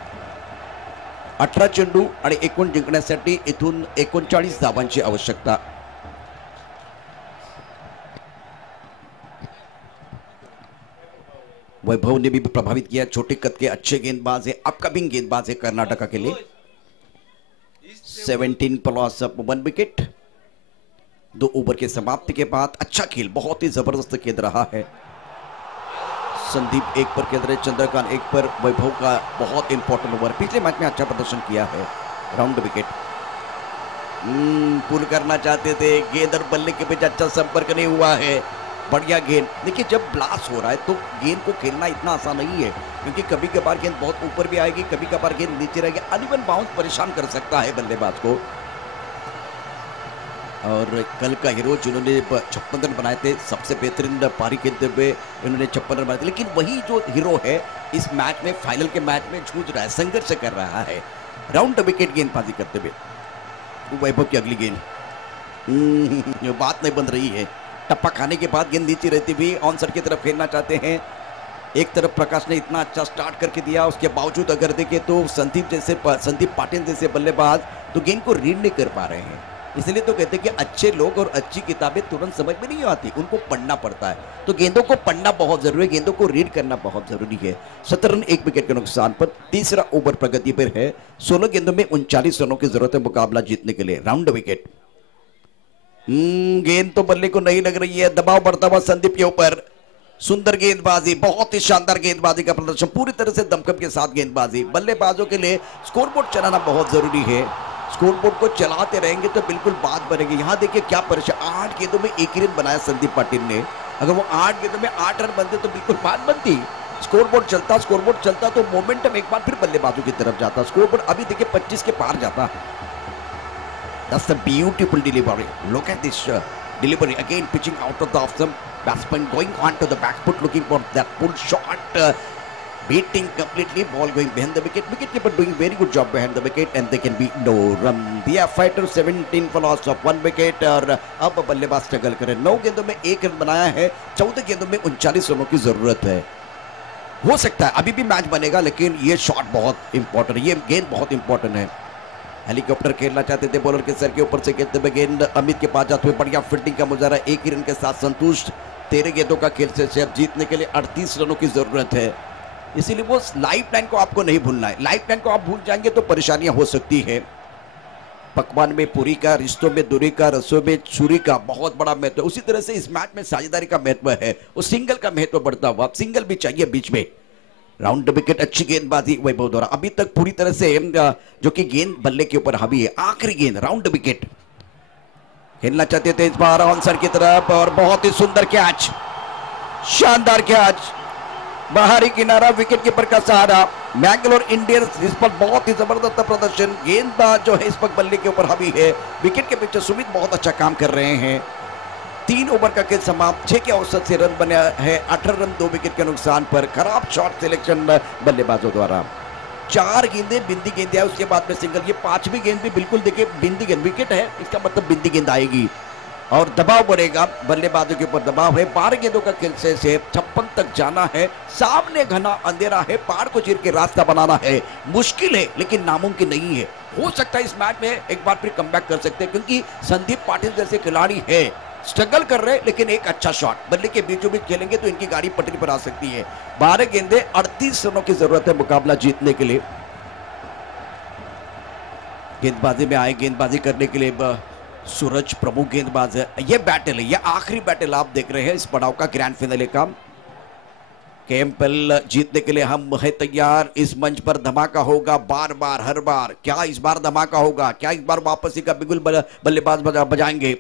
18 चेंडू आणि 19 जिंकण्यासाठी इथून 39 धावांची आवश्यकता। वैभव ने भी प्रभावित किया, छोटे कद के अच्छे गेंदबाज है, अपकमिंग गेंदबाज है कर्नाटका के लिए। 17 प्लस 1 विकेट। 2 ओवर के समाप्ति के बाद अच्छा खेल, बहुत ही जबरदस्त खेल रहा है। संदीप 1 पर खेल रहे, चंद्रकांत 1 पर। वैभव का बहुत इंपॉर्टेंट ओवर, पिछले मैच में अच्छा प्रदर्शन किया है। राउंड विकेट पुल करना चाहते थे, गेंद और बल्ले के बीच अच्छा संपर्क नहीं हुआ है। बढ़िया गेंद। देखिए जब ब्लास्ट हो रहा है तो गेंद को खेलना इतना आसान नहीं है, क्योंकि कभी कभार गेंद बहुत ऊपर भी आएगी, कभी कभार गेंद नीचे रहेगी। अनइवन बाउंस परेशान कर सकता है बल्लेबाज को। और कल का हीरो जिन्होंने 56 रन बनाए थे, सबसे बेहतरीन पारी खेलते हुए इन्होंने 56 रन बनाए थे, लेकिन वही जो हीरो है इस मैच में, फाइनल के मैच में जूझ रहा है, संघर्ष कर रहा है। राउंड विकेट गेंदबाजी करते हुए वैभव की अगली गेंद, बात नहीं बन रही है। टप्पा खाने के बाद गेंद नीचे रहती हुई ऑन साइड की तरफ खेलना चाहते हैं। एक तरफ प्रकाश ने इतना अच्छा स्टार्ट करके दिया, उसके बावजूद अगर देखें तो संदीप पाटिल जैसे बल्लेबाज तो गेंद को रीड नहीं कर पा रहे हैं। इसलिए तो कहते हैं कि अच्छे लोग और अच्छी किताबें तुरंत समझ में नहीं आती, उनको पढ़ना पड़ता है। तो गेंदों को पढ़ना बहुत जरूरी है, गेंदों को रीड करना बहुत जरूरी है। 17 रन 1 विकेट के नुकसान पर तीसरा ओवर प्रगति पर है। 16 गेंदों में 39 रनों की जरूरत है मुकाबला जीतने के लिए। Round wicket. गेंद तो बल्ले को नहीं लग रही है, दबाव बढ़ता हुआ संदीप के ऊपर। सुंदर गेंदबाजी, बहुत ही शानदार गेंदबाजी का प्रदर्शन, पूरी तरह से दमखम के साथ गेंदबाजी। बल्लेबाजों के लिए स्कोरबोर्ड चलाना बहुत जरूरी है। स्कोरबोर्ड को चलाते रहेंगे तो बिल्कुल बात बनेगी। यहां देखिए क्या परेशान, 8 गेंदों में 1 ही रन बनाया संदीप पाटिल ने। अगर वो 8 गेंदों में 8 रन बनते तो बिल्कुल बात बनती। स्कोरबोर्ड चलता तो मोमेंटम एक बार फिर बल्लेबाजों की तरफ जाता। स्कोरबोर्ड अभी देखिए 25 के पार जाता। That's a beautiful delivery. Look at this delivery again, pitching out of the off stump. Batsman going on to the back foot, looking for that pull shot. Beating completely, ball going behind the wicket. Wicketkeeper doing very good job behind the wicket, and they can be no run. The fighter 17 for loss of 1 wicket. और अब बल्लेबाज struggle करे। 9 गेंदों में 1 run बनाया है, 14 गेंदों में 39 रनों की जरूरत है। हो सकता है अभी भी मैच बनेगा, लेकिन ये शॉट बहुत इंपॉर्टेंट है, ये गेंद बहुत इंपॉर्टेंट है। हेलीकॉप्टर खेलना चाहते थे, बॉलर के सर के ऊपर से खेलते हुए गेंद अमित के पास जाते हुए बढ़िया फील्डिंग का मुजाहरा। 1 ही रन के साथ संतुष्ट। 13 गेंदों का खेल से अब जीतने के लिए 38 रनों की जरूरत है। इसीलिए वो लाइफ लाइन को आपको नहीं भूलना है। लाइफ लाइन को आप भूल जाएंगे तो परेशानियां हो सकती है। पकवान में पूरी का, रिश्तों में दूरी का, रसों में छुरी का बहुत बड़ा महत्व है। उसी तरह से इस मैच में साझेदारी का महत्व है, उस सिंगल का महत्व बढ़ता हुआ। सिंगल भी चाहिए बीच में। राउंड विकेट, अच्छी गेंदबाजी वैभव द्वारा। अभी तक पूरी तरह से जो कि गेंद बल्ले के ऊपर हावी है। आखिरी गेंद, राउंड विकेट खेलना चाहते थे इस बार ऑन साइड की तरफ, और बहुत ही सुंदर कैच, शानदार कैच, बाहरी किनारा, विकेट कीपर का सहारा। मैंगलोर इंडियंस इस पर बहुत ही जबरदस्त प्रदर्शन। गेंदबाज जो है इस पर बल्ले के ऊपर हावी है। विकेट के पीछे सुमित बहुत अच्छा काम कर रहे हैं। 3 ओवर का खेल समाप्त, 6 के औसत से रन बना है। 18 रन 2 विकेट के नुकसान पर। खराब शॉट सिलेक्शन बल्लेबाजों द्वारा। 4 गेंदें बिंदी गेंद है, उसके बाद में सिंगल। ये 5वीं गेंद भी बिल्कुल देखिए बिंदी गेंद, विकेट है इसका मतलब बिंदी गेंद आएगी और दबाव बढ़ेगा। बल्लेबाजों के ऊपर दबाव है। 12 गेंदों का खेल से 56 तक जाना है। सामने घना अंधेरा है, पहाड़ को चीर के रास्ता बनाना है। मुश्किल है लेकिन नामुमकिन नहीं है। हो सकता है इस मैच में एक बार फिर कमबैक कर सकते हैं, क्योंकि संदीप पाटिल जैसे खिलाड़ी है, स्ट्रगल कर रहे, लेकिन एक अच्छा शॉट बल्ले के बीचों बीच खेलेंगे तो इनकी गाड़ी पटरी पर आ सकती है। 12 गेंदें, 38 रनों की जरूरत है मुकाबला जीतने के लिए। गेंदबाजी में आए, गेंदबाजी करने के लिए सूरज प्रमुख गेंदबाज है। ये बैटल है, ये आखिरी बैटल आप देख रहे हैं इस पड़ाव का, ग्रैंड फिनाले का। केएमपीएल जीतने के लिए हम है तैयार। इस मंच पर धमाका होगा बार बार, हर बार। क्या इस बार धमाका होगा? क्या इस बार वापसी का बिगुल बल्लेबाज बजाएंगे?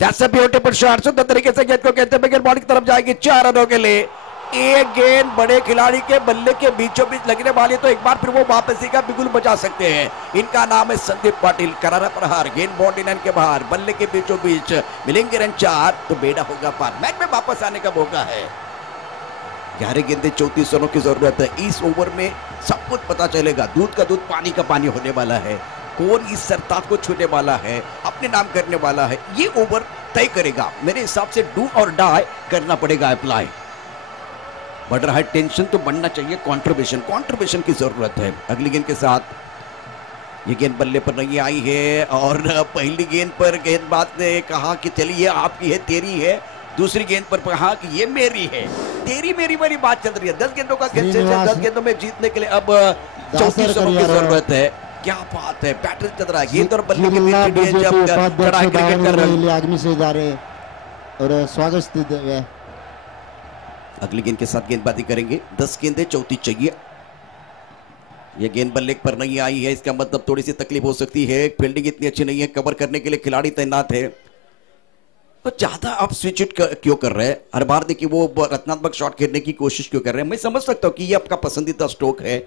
That's a beautiful shot। सुंदर तरीके से गेंद को कहते बगैर बॉल की तरफ जाएगी 4 रनों के लिए। एक गेंद बड़े खिलाड़ी के बल्ले के बीचों बीच लगने वाली, तो एक बार फिर वो वापसी का बिगुल बजा सकते हैं। इनका नाम है संदीप पाटिल। करारा प्रहार, गेंद बाउंड्री लाइन के बाहर, बल्ले के बीचों बीच, मिलेंगे रन 4 तो बेड़ा होगा पार। मैच में वापस आने का मौका है। 11 गेंदे 34 रनों की जरूरत है। इस ओवर में सब कुछ पता चलेगा। दूध का दूध पानी का पानी होने वाला है। कौन इस सरताज को छूने वाला है, अपने नाम करने वाला है, ये ओवर तय करेगा। मेरे हिसाब से डू और डाई करना पड़ेगा अप्लाई। बढ़ रहा है टेंशन तो बढ़ना चाहिए कंट्रीब्यूशन की जरूरत है। अगली गेंद के साथ ये गेंद बल्ले पर नहीं आई है और पहली गेंद पर गेंदबाज ने कहा कि चलिए आपकी है, तेरी है। दूसरी गेंद पर कहा कि ये मेरी है, तेरी मेरी वाली बात चल रही है। 10 गेंदों का खेल, 10 गेंदों में जीतने के लिए अब 34 रनों की जरूरत है। क्या बात है, पैटर्न चल रहा है। गेंद और बल्ले के बीच जब खड़ा है क्रिकेट कर रहे हैं आदमी से इदारे और स्वागत। अगली गेंद के साथ गेंदबाजी करेंगे। 10 गेंदें 34 चाहिए। यह गेंद बल्ले पर नहीं आई है, इसका मतलब थोड़ी सी तकलीफ हो सकती है। फील्डिंग इतनी अच्छी नहीं है, कवर करने के लिए खिलाड़ी तैनात है। तो ज्यादा आप स्विच इट क्यों कर रहे हैं? हर बार देखिए वो रचनात्मक शॉट खेलने की कोशिश क्यों कर रहे हैं? मैं समझ सकता हूं कि ये आपका पसंदीदा स्ट्रोक है।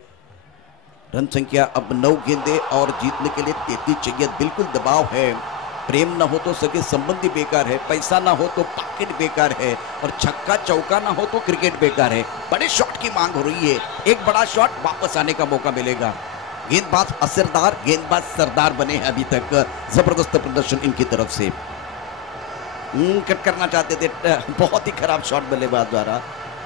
रन संख्या अब 9 गेंदे और जीतने के लिए 33 चाहिए। बिल्कुल दबाव है। प्रेम ना हो तो सगे संबंधी बेकार है, पैसा ना हो तो पॉकेट बेकार है, और छक्का चौका ना हो तो क्रिकेट बेकार है। बड़े शॉट की मांग हो रही है। एक बड़ा शॉट, वापस आने का मौका मिलेगा। गेंदबाज असरदार, गेंदबाज सरदार बने हैं अभी तक। जबरदस्त प्रदर्शन इनकी तरफ से। कट करना चाहते थे, बहुत ही खराब शॉट बल्लेबाज द्वारा।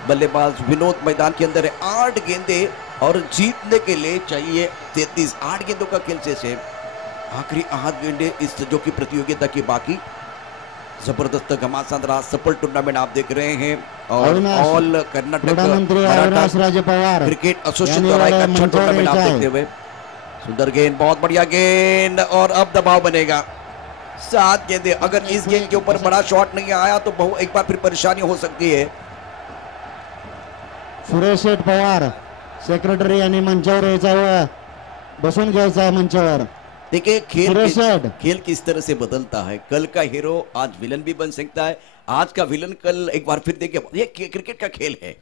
बल्लेबाज विनोद मैदान के अंदर है। 8 गेंदे और जीतने के लिए चाहिए 33। 8 गेंदों का खेल शेष है। आखिरी 8 गेंदे इस जो की प्रतियोगिता की बाकी। जबरदस्त घमासान रहा सफल टूर्नामेंट आप देख रहे हैं। और ऑल कर्नाटक क्रिकेट एसोसिएशन द्वारा एक अच्छा टूर्नामेंट आप देखते हुए। सुंदर गेंद, बहुत बढ़िया गेंद, और अब दबाव बनेगा। 7 गेंदे। अगर इस गेंद के ऊपर बड़ा शॉट नहीं आया तो एक बार फिर परेशानी हो सकती है। सुरेश शेठ पवार सेक्रेटरी यांनी मंचावर यायचा, बसून घ्यायचा आहे मंचावर। देखिए खेल किस तरह से बदलता है। कल का हीरो आज विलन भी बन सकता है, आज का विलन कल एक बार फिर देखिए। ये क्रिकेट का खेल है।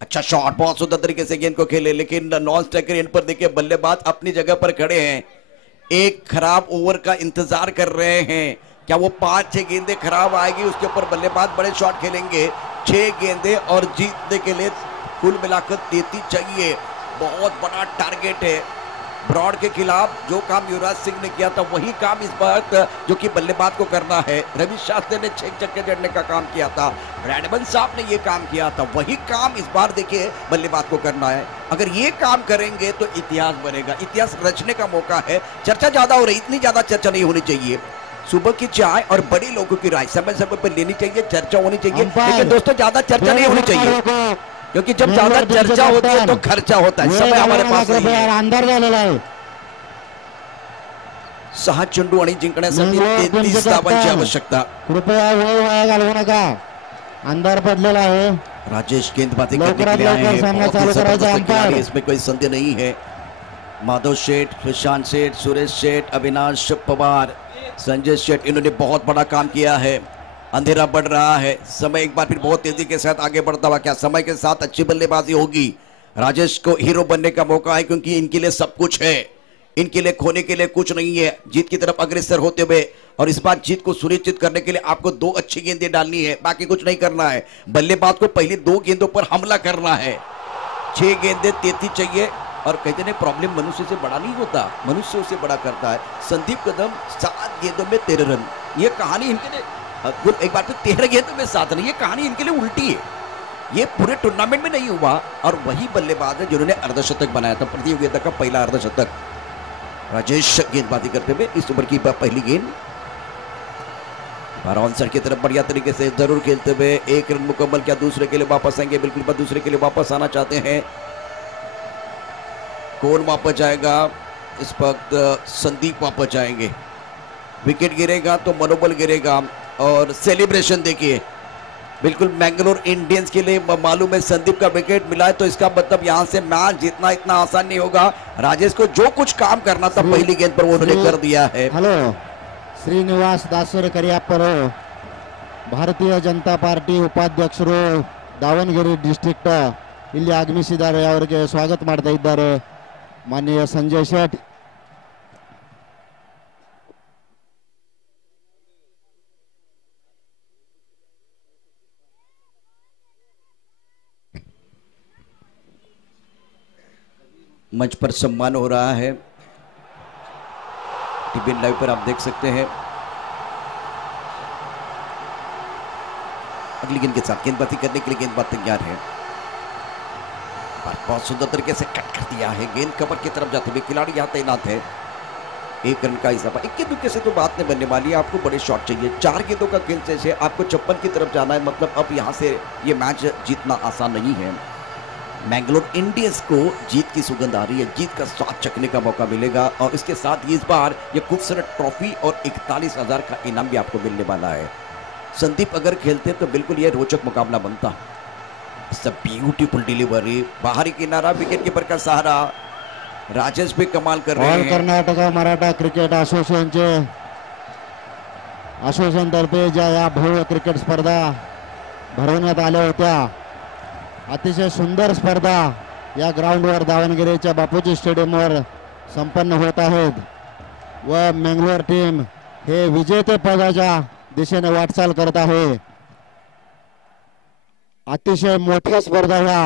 अच्छा शॉट, बहुत सुंदर तरीके से गेंद को खेले, लेकिन नॉन स्ट्राइकर एंड पर देखिए बल्लेबाज अपनी जगह पर खड़े हैं। एक खराब ओवर का इंतजार कर रहे हैं। क्या वो 5-6 गेंदें खराब आएगी, उसके ऊपर बल्लेबाज बड़े शॉट खेलेंगे। 6 गेंदें और जीतने के लिए कुल मिलाकर 33 चाहिए। बहुत बड़ा टारगेट है। ब्रॉड के खिलाफ जो काम युवराज सिंह ने किया था वही काम इस बार जो कि बल्लेबाज को करना है। रवि शास्त्री ने 6 छक्के जड़ने का काम किया था, ब्रैडमन साहब ने ये काम किया था, वही काम इस बार देखिए बल्लेबाज को करना है। अगर ये काम करेंगे तो इतिहास बनेगा, इतिहास रचने का मौका है। चर्चा ज्यादा हो रही, इतनी ज्यादा चर्चा नहीं होनी चाहिए। सुबह की चाय और बड़े लोगों की राय समय समय पर लेनी चाहिए, चर्चा होनी चाहिए, लेकिन दोस्तों ज्यादा चर्चा नहीं होनी चाहिए, क्योंकि जब ज्यादा चर्चा होती है तो खर्चा होता है। समय हमारे पास नहीं है। अंदर झालेला आहे। 6 चेंडू आणि जिंकण्यासाठी 33 धावांची आवश्यकता। कृपया वेळ वाया घालवू नका, अंधार पडलेला आहे। राजेश गेंदबाजी करने के लिए आए हैं, इसमें कोई संदेह नहीं है। माधव शेठ, सुशांत शेठ, सुरेश शेठ, अविनाश पवार, संजय शेठ, इन्होंने बहुत बड़ा काम किया है। अंधेरा बढ़ रहा है, समय एक बार फिर बहुत तेजी के साथ आगे बढ़ता हुआ। क्या समय के साथ अच्छी बल्लेबाजी होगी? राजेश को हीरो बनने का मौका है, क्योंकि इनके लिए सब कुछ है, इनके लिए खोने के लिए कुछ नहीं है। जीत की तरफ अग्रसर होते हुए, और इस बार जीत को सुनिश्चित करने के लिए आपको 2 अच्छी गेंदें डालनी है, बाकी कुछ नहीं करना है। बल्लेबाज को पहली 2 गेंदों पर हमला करना है। 6 गेंदें 33 चाहिए। और कहते हैं प्रॉब्लम मनुष्य से बड़ा नहीं होता, मनुष्य उसे बड़ा करता है। संदीप कदम 7 गेंदों में 13 रन। ये कहानी इनके लिए एक बार तो 13 गेंदों में 7 रन, ये कहानी इनके लिए उल्टी है। ये पूरे टूर्नामेंट में नहीं हुआ, और वही बल्लेबाज है जिन्होंने अर्धशतक बनाया था, प्रतियोगिता का पहला अर्धशतक। राजेश गेंदबाजी करते हुए इस ओवर की पहली गेंद बाउंसर की तरफ बढ़िया तरीके से जरूर खेलते हुए 1 रन मुकम्मल। क्या दूसरे के लिए वापस आएंगे? बिल्कुल दूसरे के लिए वापस आना चाहते हैं। कौन वापस जाएगा? इस वक्त संदीप वापस जाएंगे। विकेट गिरेगा तो मनोबल गिरेगा, और सेलिब्रेशन देखिए। बिल्कुल मैंगलोर इंडियंस के लिए मालूम है संदीप का विकेट मिला है, तो इसका मतलब यहां से मैच जीतना इतना आसान नहीं होगा। राजेश को जो कुछ काम करना था पहली गेंद पर वो उन्होंने कर दिया है। हेलो, श्रीनिवास दासोरेकर पर भारतीय जनता पार्टी उपाध्यक्ष ದಾವಣಗೆರೆ ಡಿಸ್ಟ್ರಿಕ್ಟ್ ಇಲ್ಲಿ ಆಗಮಿಸಿದ್ದಾರೆ. ಅವರಿಗೆ ಸ್ವಾಗತ ಮಾಡ್ತಾ ಇದ್ದಾರೆ ಮಾನ್ಯ ಸಂಜಯ್ ಶೆಟ್. मंच पर सम्मान हो रहा है, टीवी लाइव पर आप देख सकते हैं। अगली गेंद के साथ गेंदबाजी करने के लिए गेंदबाज तैयार है और बहुत सुंदर तरीके से कट कर दिया है। गेंद कवर की तरफ जाते हुए खिलाड़ी यहाँ तैनात है। 1 रन का इजाफा। 21 विकेट से तो बात नहीं बनने वाली है, आपको बड़े शॉट चाहिए। 4 गेंदों का खेल से आपको 56 की तरफ जाना है, मतलब अब यहाँ से ये मैच जीतना आसान नहीं है। मैंगलोर इंडियंस को जीत की सुगंध आ रही है, जीत का स्वाद चखने का मौका मिलेगा और इसके साथ ही इस बार ये खूबसूरत ट्रॉफी और 41,000 का इनाम भी आपको मिलने वाला है। संदीप अगर खेलते तो बिल्कुल ये रोचक मुकाबला बनता। ब्यूटीफुल डिलीवरी, बाहरी किनारा, विकेट कीपर का सहारा, राजेश भी कमाल कर रहे हैं। कर्नाटक मराठा क्रिकेट असोसिएशन तर्फे ज्या या भव्य क्रिकेट स्पर्धा भरवण्यात आल्या होत्या, अतिशय सुंदर स्पर्धा या ग्राउंडवर दावणगेरेच्या बापूजी स्टेडियमवर संपन्न होत आहेत व मंगलोर टीम हे विजेते पदाच्या दिशेने वाटचाल करत आहे। अतिशय मोठी स्पर्धा ह्या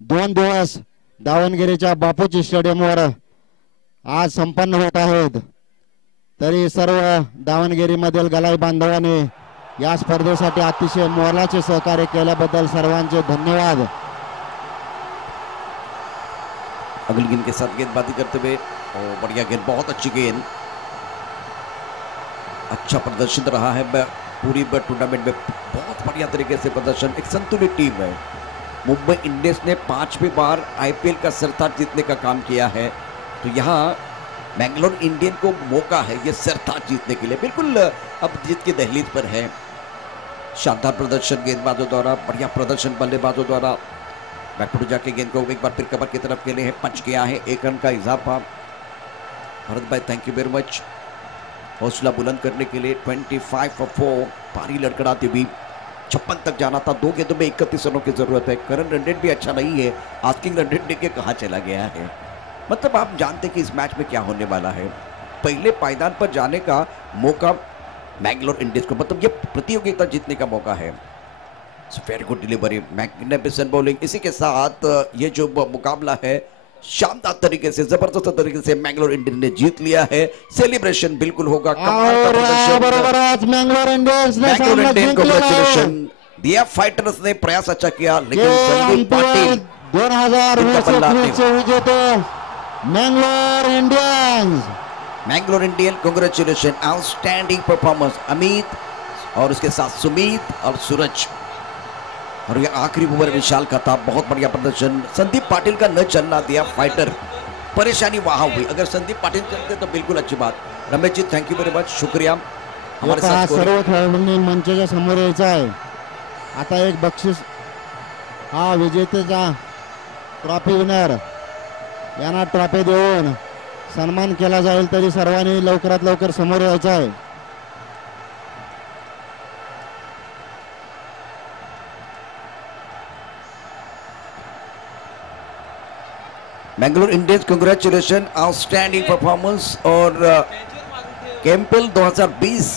2 दिवस दावणगेरेच्या बापूजी स्टेडियमवर आज संपन्न होत आहेत। तरी सर्व दावणगेरीमधील गलाई बांधवांनी या स्पर्धेसाठी अतिशय मोलाचे सहकार्य केल्याबद्दल सर्वांचे धन्यवाद। अगली गेंद के साथ गेंदबाजी करते हुए बढ़िया गेंद, बहुत अच्छी गेंद, अच्छा प्रदर्शन रहा है पूरी टूर्नामेंट में, बहुत बढ़िया तरीके से प्रदर्शन। एक संतुलित टीम है। मुंबई इंडियंस ने 5वीं बार आईपीएल का सरताज जीतने का काम किया है, तो यहाँ मैंगलोर इंडियन को मौका है ये सरताज जीतने के लिए, बिल्कुल अब जीत की दहलीज पर है। शानदार प्रदर्शन गेंदबाजों द्वारा, बढ़िया प्रदर्शन बल्लेबाजों द्वारा। बैकफुट जाके गेंद को एक बार फिर कवर की तरफ खेले हैं, पंच किया है, 1 रन का इजाफा। भरत भाई थैंक यू वेरी मच, हौसला बुलंद करने के लिए। 25 for 4 पारी लड़खड़ाती हुई 56 तक जाना था। 2 गेंदों में 31 रनों की जरूरत है। करंट रन रेट भी अच्छा नहीं है, आस्किंग रन रेट देख कहाँ चला गया है। मतलब आप जानते कि इस मैच में क्या होने वाला है। पहले पायदान पर जाने का मौका मैंगलोर इंडियंस को, मतलब ये प्रतियोगिता जीतने का मौका है। Very good delivery, magnificent bowling. इसी के साथ ये जो मुकाबला है शानदार तरीके से, जबरदस्त तरीके से मैंगलोर इंडियंस ने जीत लिया है। सेलिब्रेशन बिल्कुल होगा। मैंगलोर इंडियंस कांग्रेचुलेशन दिया। फाइटर्स ने प्रयास अच्छा किया, लेकिन संदीप पाटिल 2019 से विजेते Mangalore Indian congratulation, outstanding performance. Amit और उसके साथ सुमित और सूरज, और ये आखिरी ओवर विशाल का था, बहुत बढ़िया प्रदर्शन। संदीप पाटिल का न चलना दिया फाइटर, परेशानी वहां हुई। अगर संदीप पाटिल चलते तो बिल्कुल अच्छी बात। Ramesh ji thank you very much, शुक्रिया हमारे साथ। सर्व खेळाडूंनी मंचाच्या समोर यायचं आहे। आता एक बक्षीस हा विजेतेचा ट्रॉफी विनर यांना ट्रॉफी देऊन सन्मान केला जाईल, तरी सर्वांनी लवकरात लवकर समोर यायचं आहे। Mangalore Indians congratulation, outstanding performance. और कैंपेल 2020